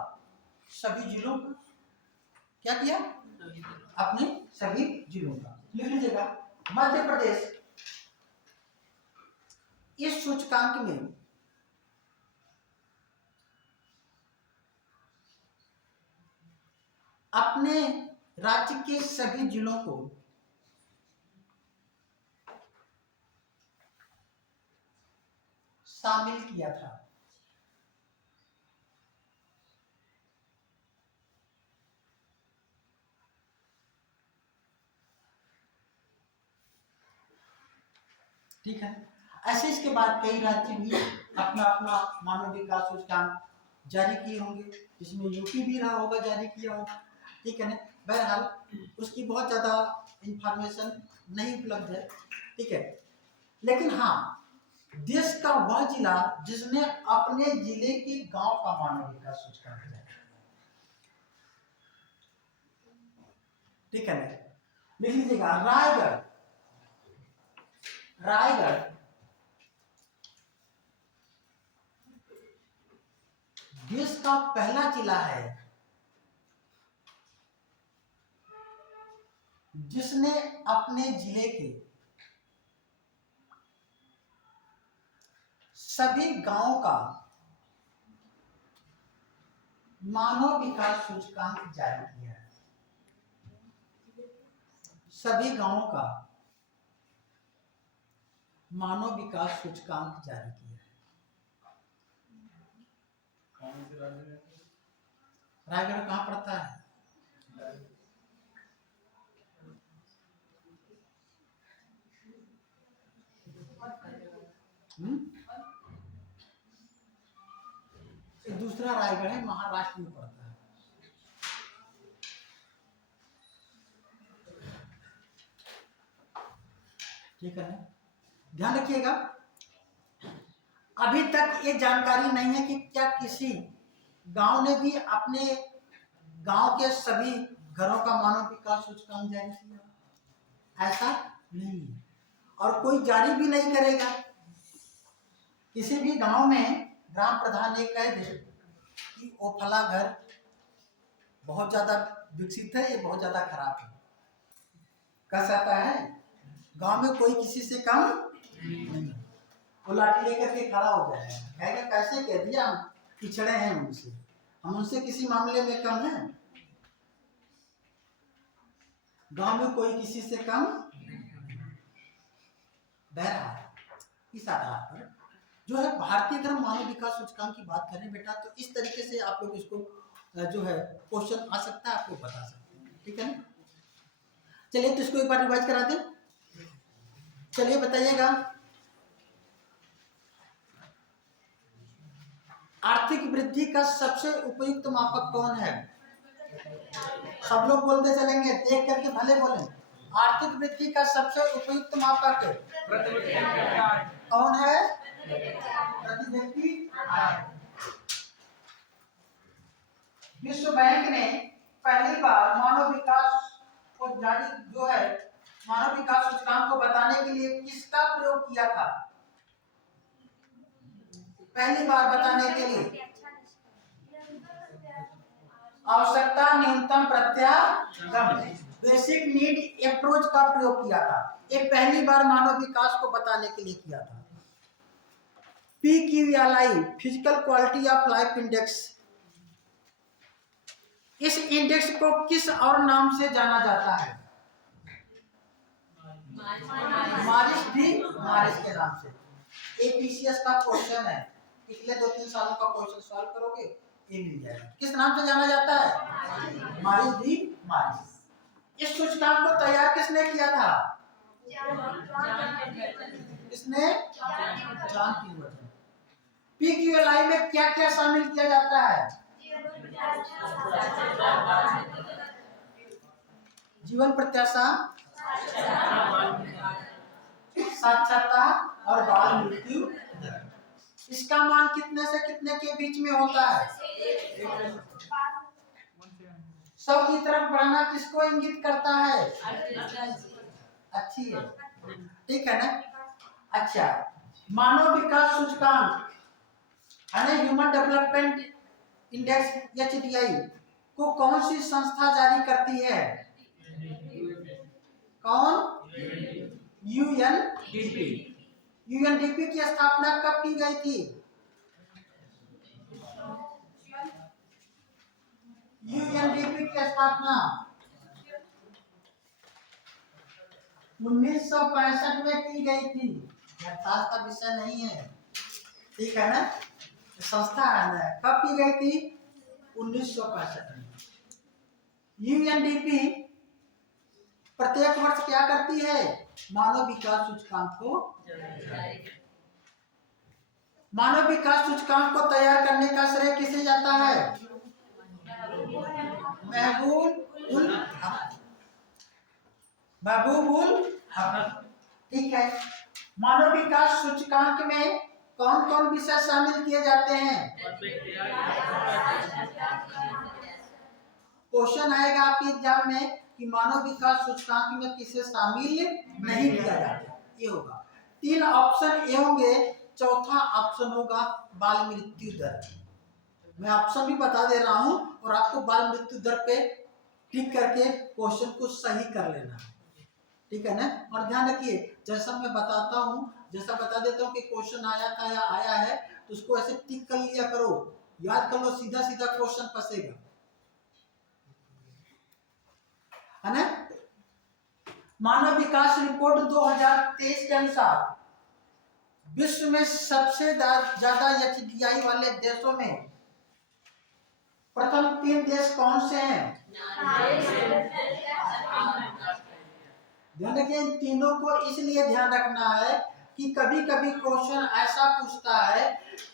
सभी जिलों का। क्या किया, अपने सभी जिलों का। लिख लीजिएगा, मध्य प्रदेश इस सूचकांक में अपने राज्य के सभी जिलों को शामिल किया था। ठीक है, ऐसे इसके बाद कई राज्य भी अपना अपना मानव विकास सूचकांक जारी किए होंगे, जिसमें यूपी भी रहा होगा, जारी किया होगा। ठीक है ना, बहरहाल उसकी बहुत ज्यादा इंफॉर्मेशन नहीं उपलब्ध है। ठीक है, लेकिन हाँ, देश का वह जिला जिसने अपने जिले के गांव का मानव विकास सूचकांक जारी किया। ठीक है ना, लिख लीजिएगा, रायगढ़ देश का पहला जिला है जिसने अपने जिले के सभी गांवों का मानव विकास सूचकांक जारी किया है। सभी गांवों का मानव विकास सूचकांक जारी किया है। रायगढ़ कहाँ पड़ता है, दूसरा रायगढ़ है, महाराष्ट्र में पड़ता है। ठीक है ना, ध्यान रखिएगा, अभी तक ये जानकारी नहीं है कि क्या किसी गांव ने भी अपने गांव के सभी घरों का मानव विकास सूचकांक जारी किया, ऐसा नहीं है और कोई जारी भी नहीं करेगा। किसी भी गांव में ग्राम प्रधान ये कह दे कि वो फला घर बहुत ज्यादा विकसित है, ये बहुत ज्यादा खराब है, कह सकता है, गांव में कोई किसी से कम नहीं, वो लाठी लेकर के खड़ा हो जाएगा, कहेगा कैसे कह दिया, हम पिछड़े हैं उनसे, हम उनसे किसी मामले में कम हैं। गांव में कोई किसी से कम। बहरहाल इस आधार पर जो है भारतीय धर्म मानव विकास सूचकांक की बात करें बेटा, तो इस तरीके से आप लोग इसको जो है क्वेश्चन आ सकता है, आपको बता सकते हैं। ठीक है ना, चलिए तो इसको एक बार रिवाइज करा दें। चलिए बताइएगा, आर्थिक वृद्धि का सबसे उपयुक्त मापक कौन है? सब लोग बोलते चलेंगे, देख करके भले बोलें। आर्थिक वृद्धि का सबसे उपयुक्त मापक कौन है? प्रति व्यक्ति आय। विश्व बैंक ने पहली बार मानव विकास को जारी जो है मानव विकास सूचकांक को बताने के लिए किसका प्रयोग किया था? पहली बार बताने के लिए आवश्यकता न्यूनतम प्रत्यागम। बेसिक नीड अप्रोच का प्रयोग किया था। ये पहली बार मानव विकास को बताने के लिए किया था। PQLI physical quality of life index, इस इंडेक्स को किस और नाम से जाना जाता है? मारिस डी मारिस के नाम से। APCS का क्वेश्चन है, पिछले 2-3 सालों का क्वेश्चन सॉल्व करोगे ये मिल जाएगा। किस नाम से जाना जाता है? मारिस डी मारिस। इस सूचकांक को तैयार किसने किया था? किसने? जॉन कीवर्थ। PQLI में क्या क्या शामिल किया जाता है? जीवन प्रत्याशा, साक्षरता और बाल मृत्यु दर। इसका मान कितने से कितने के बीच में होता है? 100 की तरफ बढ़ना किसको इंगित करता है? अच्छी है, ठीक है ना? अच्छा, मानव विकास सूचकांक यानी ह्यूमन डेवलपमेंट इंडेक्स HDI को कौन सी संस्था जारी करती है? कौन? UNDP। UNDP की स्थापना कब की गई थी? UNDP की स्थापना 1965 में की गई थी। अर्थात का विषय नहीं है, ठीक है ना? संस्था है ना, कब की गई थी? 1965 में। UNDP प्रत्येक वर्ष क्या करती है? मानव विकास सूचकांक को, मानव विकास सूचकांक को तैयार करने का श्रेय किसे जाता है? महबूबुल हक। ठीक है। मानव विकास सूचकांक में कौन कौन विषय शामिल किए जाते हैं? क्वेश्चन आएगा आपके एग्जाम में कि मानव विकास सूचकांक में किसे शामिल नहीं किया जाता, ये होगा। 3 ऑप्शन ये होंगे, चौथा ऑप्शन होगा बाल मृत्यु दर। मैं ऑप्शन भी बता दे रहा हूं और आपको बाल मृत्यु दर पे टिक करके क्वेश्चन को सही कर लेना, ठीक है ना? और ध्यान रखिए, जैसा मैं बताता हूं, जैसा बता देता हूं कि क्वेश्चन आया था या आया है तो उसको ऐसे टिक कर लिया करो, याद कर लो, सीधा सीधा क्वेश्चन फंसेगा, है ना? मानव विकास रिपोर्ट 2023 के अनुसार विश्व में सबसे ज्यादा HDI वाले देशों में प्रथम 3 देश कौन से हैं? ध्यान रखिए, इन तीनों को इसलिए ध्यान रखना है कि कभी कभी क्वेश्चन ऐसा पूछता है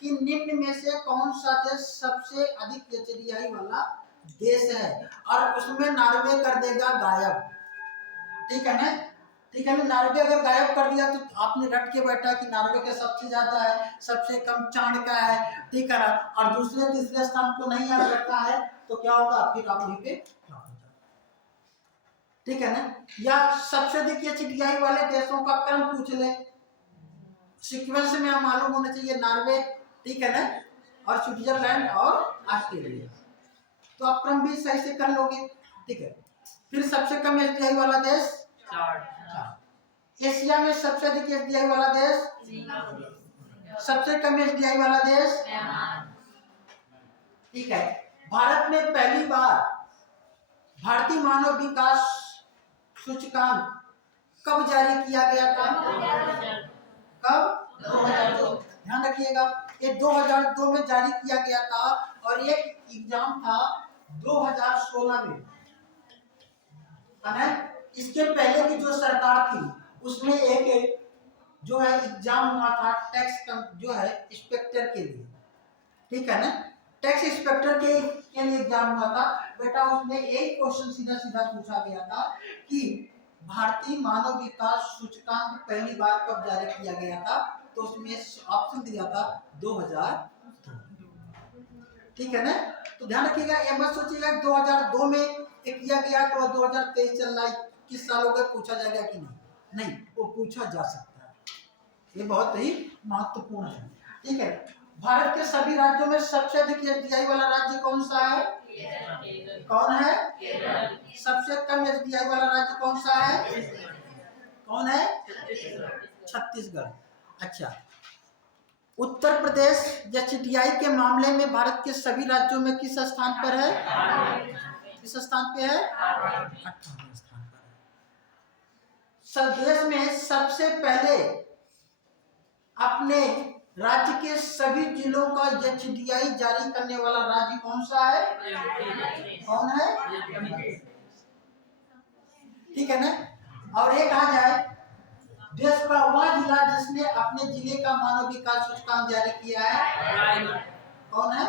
कि निम्न में से कौन सा देश सबसे अधिक HDI वाला देश है, और उसमें नॉर्वे कर देगा गायब, ठीक है ना? ठीक है ना? नॉर्वे अगर गायब कर दिया तो आपने रट के बैठा कि नॉर्वे के सबसे ज्यादा है, सबसे कम चांद का है, ठीक है ना? और दूसरे तीसरे स्थान को नहीं याद रखता है तो क्या होगा? फिर आप वहीं पे, ठीक है ना? या सबसे अधिक HDI वाले देशों का क्रम पूछ ले, सीक्वेंस में आप मालूम होना चाहिए, नॉर्वे, ठीक है ना, और स्विट्जरलैंड और ऑस्ट्रेलिया, तो आप क्रम भी सही से कर लोगे, ठीक है? फिर सबसे कम HDI वाला देश 4। एशिया में सबसे अधिक HDI वाला देश, सबसे कम HDI वाला देश, ठीक है? भारत में पहली बार भारतीय मानव विकास सूचकांक कब जारी किया गया था? कब? 2002। ध्यान रखिएगा, ये 2002 में जारी किया गया था, और एक एग्जाम था 2016 में, है ना? इसके पहले की जो सरकार थी उसमें एक जो है एग्जाम हुआ था टैक्स जो है इंस्पेक्टर के लिए, ठीक है ना? टैक्स इंस्पेक्टर के लिए एग्जाम हुआ था बेटा, उसमें एक क्वेश्चन सीधा सीधा पूछा गया था कि भारतीय मानव विकास सूचकांक पहली बार कब जारी किया गया था, तो उसमें ऑप्शन दिया था 2002, ठीक है ना? तो ध्यान रखिएगा, ये मत सोचिएगा 2002 में किया गया तो 2023 चल रहा है, किस साल हो गए पूछा जाएगा कि नहीं, वो पूछा जा सकता है, ये बहुत ही महत्वपूर्ण है, ठीक है? भारत के सभी राज्यों में सबसे अधिक HDI वाला राज्य कौन सा है? कौन है? सबसे कम एसबीआई वाला राज्य कौन सा है? कौन है? छत्तीसगढ़। अच्छा, उत्तर प्रदेश एसडीआई के मामले में भारत के सभी राज्यों में किस स्थान पर है? किस स्थान पे है? 18वें स्थान पर है। देश में सबसे पहले अपने राज्य के सभी जिलों का एसडीआई जारी करने वाला राज्य कौन सा है? कौन है? ठीक है ना। और ये कहा जाए देश का वह जिला जिसने अपने जिले का मानव विकास सूचकांक जारी किया है, कौन है?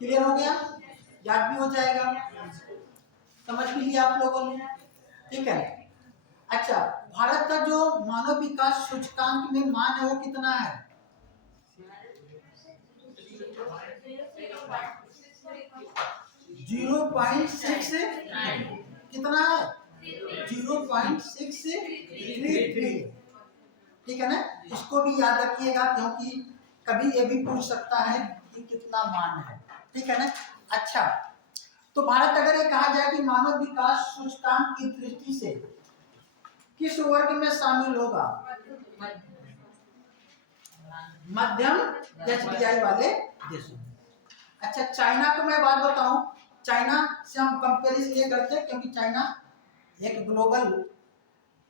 क्लियर हो गया? याद भी हो जाएगा, समझ भी लिया आप लोगों ने, ठीक है। अच्छा, भारत का जो मानव विकास सूचकांक में मान है वो कितना है? 0.6 कितना है? 0.633। ठीक है ना। इसको भी याद रखिएगा क्योंकि कभी ये भी पूछ सकता है कि कितना मान है, ठीक है ना। अच्छा, तो भारत अगर ये कहा जाए कि मानव विकास सूचकांक की दृष्टि से किस वर्ग में शामिल होगा? मध्यम एसडीआई वाले देशों में। अच्छा, चाइना को मैं बात बताऊं, चाइना से हम कंपेयर इसलिए करते हैं क्योंकि चाइना एक ग्लोबल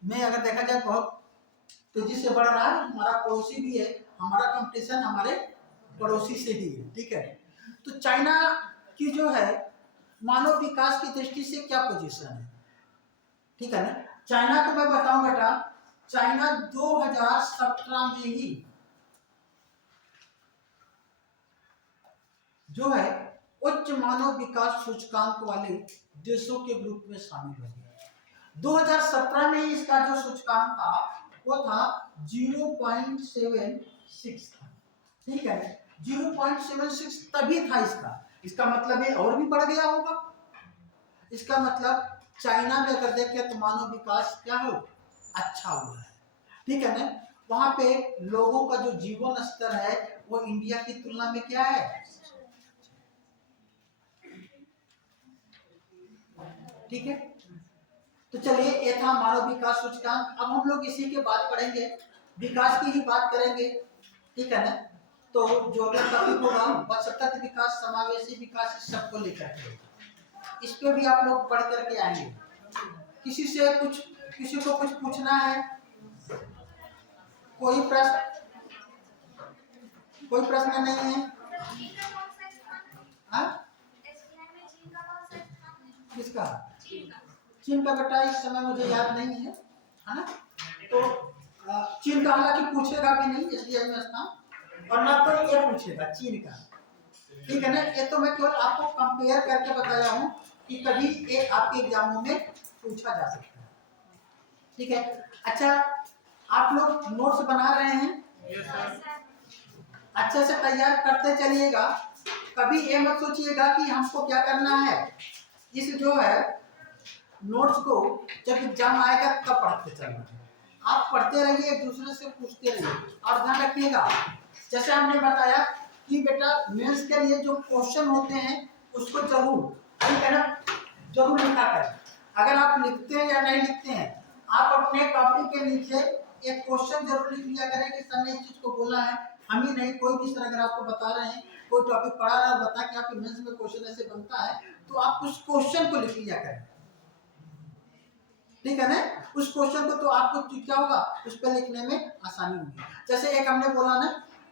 में अगर देखा जाए बहुत तेजी से बढ़ रहा है, हमारा पड़ोसी भी है, हमारा कंपटीशन हमारे पड़ोसी से ही है, ठीक है। तो चाइना की जो है मानव विकास की दृष्टि से क्या पोजीशन है, ठीक है ना। चाइना को मैं बताऊं बेटा, चाइना 2017 में ही जो है उच्च मानव विकास सूचकांक वाले देशों के ग्रुप में शामिल हो गया। 2017 में इसका जो सूचकांक था वो था 0.76 था, ठीक है। 0.76 तभी था इसका मतलब ये और भी बढ़ गया होगा। इसका मतलब चाइना में अगर देखें तो मानव विकास क्या हो, अच्छा हुआ है, ठीक है ना। वहां पे लोगों का जो जीवन स्तर है वो इंडिया की तुलना में क्या है, ठीक है। तो चलिए, ये था मानव विकास सूचकांक। अब हम लोग इसी के बात करेंगे, विकास की ही बात करेंगे, ठीक है ना। तो जो अगला टॉपिक होगा वह सतत विकास, समावेशी विकास, इस सबको लेकर के, इस पे भी आप लोग पढ़ करके आएंगे। किसी को कुछ पूछना है? कोई प्रश्न नहीं है? हाँ, किसका? चीन का बेटा इस समय मुझे याद नहीं है ना। तो चीन का हालांकि पूछेगा भी नहीं एसडीआई में स्थान, और ना तो ये पूछेगा चीन का, ठीक है ना। ये तो मैं केवल आपको कंपेयर करके बताया हूँ कि कभी ये आपके एग्जामों में पूछा जा सकता है, ठीक है। अच्छा, आप लोग नोट्स बना रहे हैं? अच्छे से तैयार करते चलिएगा। कभी ये मत सोचिएगा कि हमको क्या करना है, इस जो है नोट्स को जब एग्जाम आएगा तब पढ़ते चलना है। आप पढ़ते रहिए, एक दूसरे से पूछते रहिए, और ध्यान रखिएगा जैसे हमने बताया कि बेटा मेंस के लिए जो क्वेश्चन होते हैं उसको जरूर, ठीक है ना, जरूर लिखा करें। अगर आप लिखते हैं या नहीं लिखते हैं, आप अपने कॉपी के नीचे एक क्वेश्चन जरूर लिख लिया करें कि सर ने इस चीज को बोला है, हम ही नहीं कोई भी सर अगर आपको बता रहे हैं, कोई टॉपिक पढ़ा रहा है, बता कि आपके मेंस में क्वेश्चन ऐसे बनता है, तो आप उस क्वेश्चन को लिख लिया करें, ठीक है ना। उस क्वेश्चन को तो आपको क्या होगा, उस पर लिखने में आसानी होगी। जैसे एक हमने बोला ना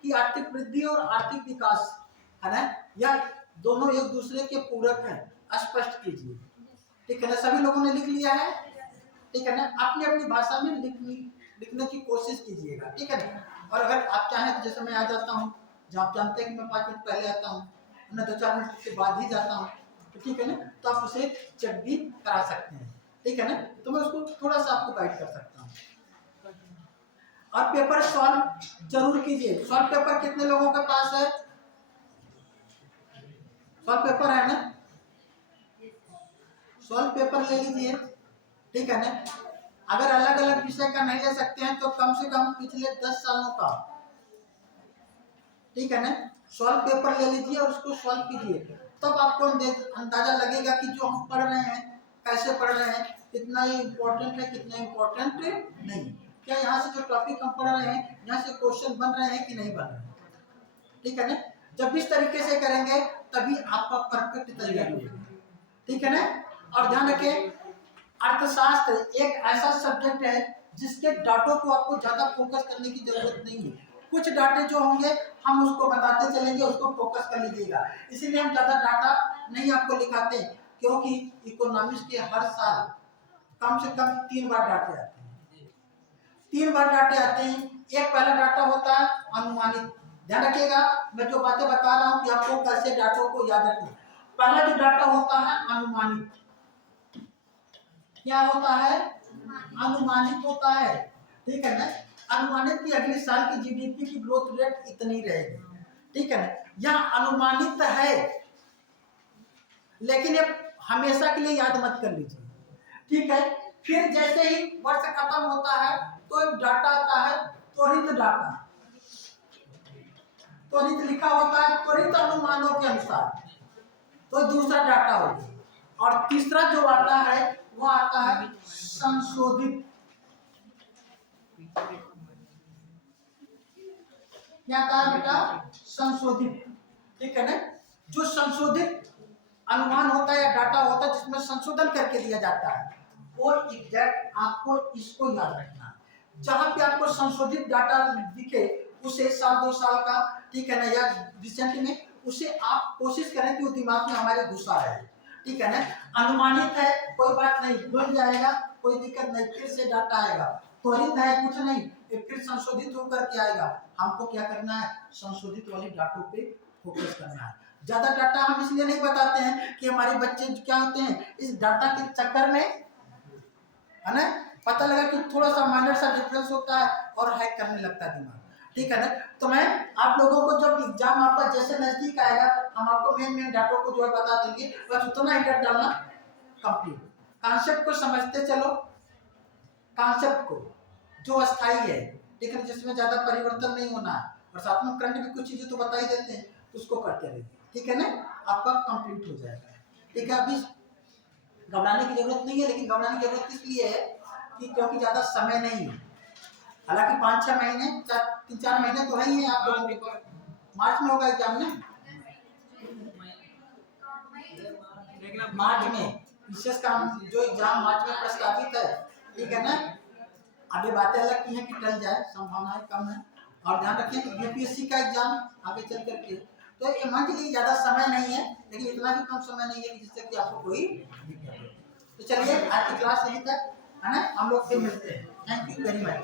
कि आर्थिक वृद्धि और आर्थिक विकास है ना, या दोनों एक दूसरे के पूरक हैं, स्पष्ट कीजिए, ठीक है ना। सभी लोगों ने लिख लिया है, ठीक है ना। अपनी अपनी भाषा में लिखने की कोशिश कीजिएगा, ठीक है ना। और अगर आप चाहें तो जैसे मैं आ जाता हूँ, जब आप जानते हैं कि मैं 5 मिनट पहले आता हूँ, मैं 2-4 मिनट के बाद ही जाता हूँ, तो ठीक है ना, तो आप उसे चेक भी करा सकते हैं, ठीक है ना। तो मैं उसको थोड़ा सा आपको गाइड कर सकता हूँ। और पेपर सॉल्व जरूर कीजिए। सॉल्व पेपर कितने लोगों के पास है? सॉल्व पेपर है ना, सॉल्व पेपर ले लीजिए, ठीक है ना। अगर अलग अलग विषय का नहीं ले सकते हैं तो कम से कम पिछले 10 सालों का, ठीक है ना, सॉल्व पेपर ले लीजिए और उसको सॉल्व कीजिए, तब आपको अंदाजा लगेगा कि जो हम पढ़ रहे हैं कैसे पढ़ रहे हैं, कितना ही इम्पोर्टेंट है कितना इम्पोर्टेंट नहीं। क्या यहाँ से जो टॉपिक हम पढ़ रहे हैं यहाँ से क्वेश्चन बन रहे हैं कि नहीं बन रहे हैं, ठीक है ना। जब इस तरीके से करेंगे तभी आपका परफेक्ट तैयारी होगी, ठीक है ना। और ध्यान रखें, अर्थशास्त्र एक ऐसा सब्जेक्ट है जिसके डाटों को आपको ज्यादा फोकस करने की जरूरत नहीं है। कुछ डाटे जो होंगे हम उसको बताते चलेंगे, उसको फोकस कर लीजिएगा। इसीलिए हम ज्यादा डाटा नहीं आपको लिखाते हैं, क्योंकि इकोनॉमिक्स के हर साल कम से कम 3 बार डाटे आते हैं। 3 बार डाटे आते हैं। एक पहला डाटा होता है अनुमानित। ध्यान रखिएगा, मैं जो बातें बता रहा हूँ कि आपको कैसे डाटों को याद रखना। पहला जो डाटा होता है अनुमानित, क्या होता है, अनुमानित होता है, ठीक है ना। अनुमानित की अगले साल की जीडीपी की ग्रोथ रेट इतनी रहेगी, ठीक है ना। यह अनुमानित है, लेकिन ये हमेशा के लिए याद मत कर लीजिए, ठीक है। फिर जैसे ही वर्ष खत्म होता है तो एक डाटा आता है त्वरित डाटा, त्वरित लिखा होता है त्वरित अनुमानों के अनुसार, तो दूसरा डाटा होगा। और तीसरा जो आता है वो आता है संशोधित। क्या आता है बेटा, संशोधित, ठीक है ना। जो संशोधित अनुमान होता है या डाटा होता है जिसमें संशोधन करके दिया जाता है, वो एग्जैक्ट आपको इसको याद रखना है। जहां पे आपको संशोधित डाटा दिखे उसे 1 साल 2 साल का, ठीक है ना, या रिसेंट में, उसे आप कोशिश करें कि वो दिमाग में हमारे घुसा रहे, ठीक है ना। अनुमानित है कोई बात नहीं, भूल जाएगा, कोई दिक्कत नहीं, फिर से डाटा आएगा। त्वरित है कुछ नहीं, फिर संशोधित होकर के आएगा। हमको क्या करना है, संशोधित वाली डाटों पे फोकस करना है। ज्यादा डाटा हम इसलिए नहीं बताते हैं कि हमारे बच्चे क्या होते हैं इस डाटा के चक्कर में, है ना, पता लगा कि थोड़ा सा माइनर सा डिफरेंस होता है और हैक करने लगता है दिमाग, ठीक है ना। तो मैं आप लोगों को जब एग्जाम आपका जैसे नजदीक आएगा हम आपको मेन डाटों को जो है बता देंगे, बस उतना ही डाटा डालना कंप्लीट। कॉन्सेप्ट को समझते चलो, कॉन्सेप्ट को जो अस्थाई है, ठीक है, जिसमें ज्यादा परिवर्तन नहीं होना है, और साथ में करंट भी कुछ चीजें तो बता ही देते हैं, उसको करते रहिए, ठीक है ना, आपका कंप्लीट हो जाएगा, ठीक है। अभी घबराने की जरूरत नहीं है, लेकिन घबराने की जरूरत इसलिए है कि क्योंकि ज्यादा समय नहीं है। हालांकि 5-6 महीने 3-4 महीने तो है ही है आप लोगों के। मार्च में होगा एग्जाम ना, मार्च में विशेष काम जो एग्जाम मार्च में प्रस्तावित है, ठीक है ना। आगे बातें अलग की हैं कि टल जाए, संभावनाएं कम है। और ध्यान रखिए कि यूपीएससी का एग्जाम आगे चल करके, तो ये मान के लिए ज्यादा समय नहीं है, लेकिन इतना भी कम समय नहीं है कि जिससे कि आपको कोई दिक्कत हो। तो चलिए आज की क्लास यहीं तक, है ना, हम लोग फिर मिलते हैं। Thank you very much.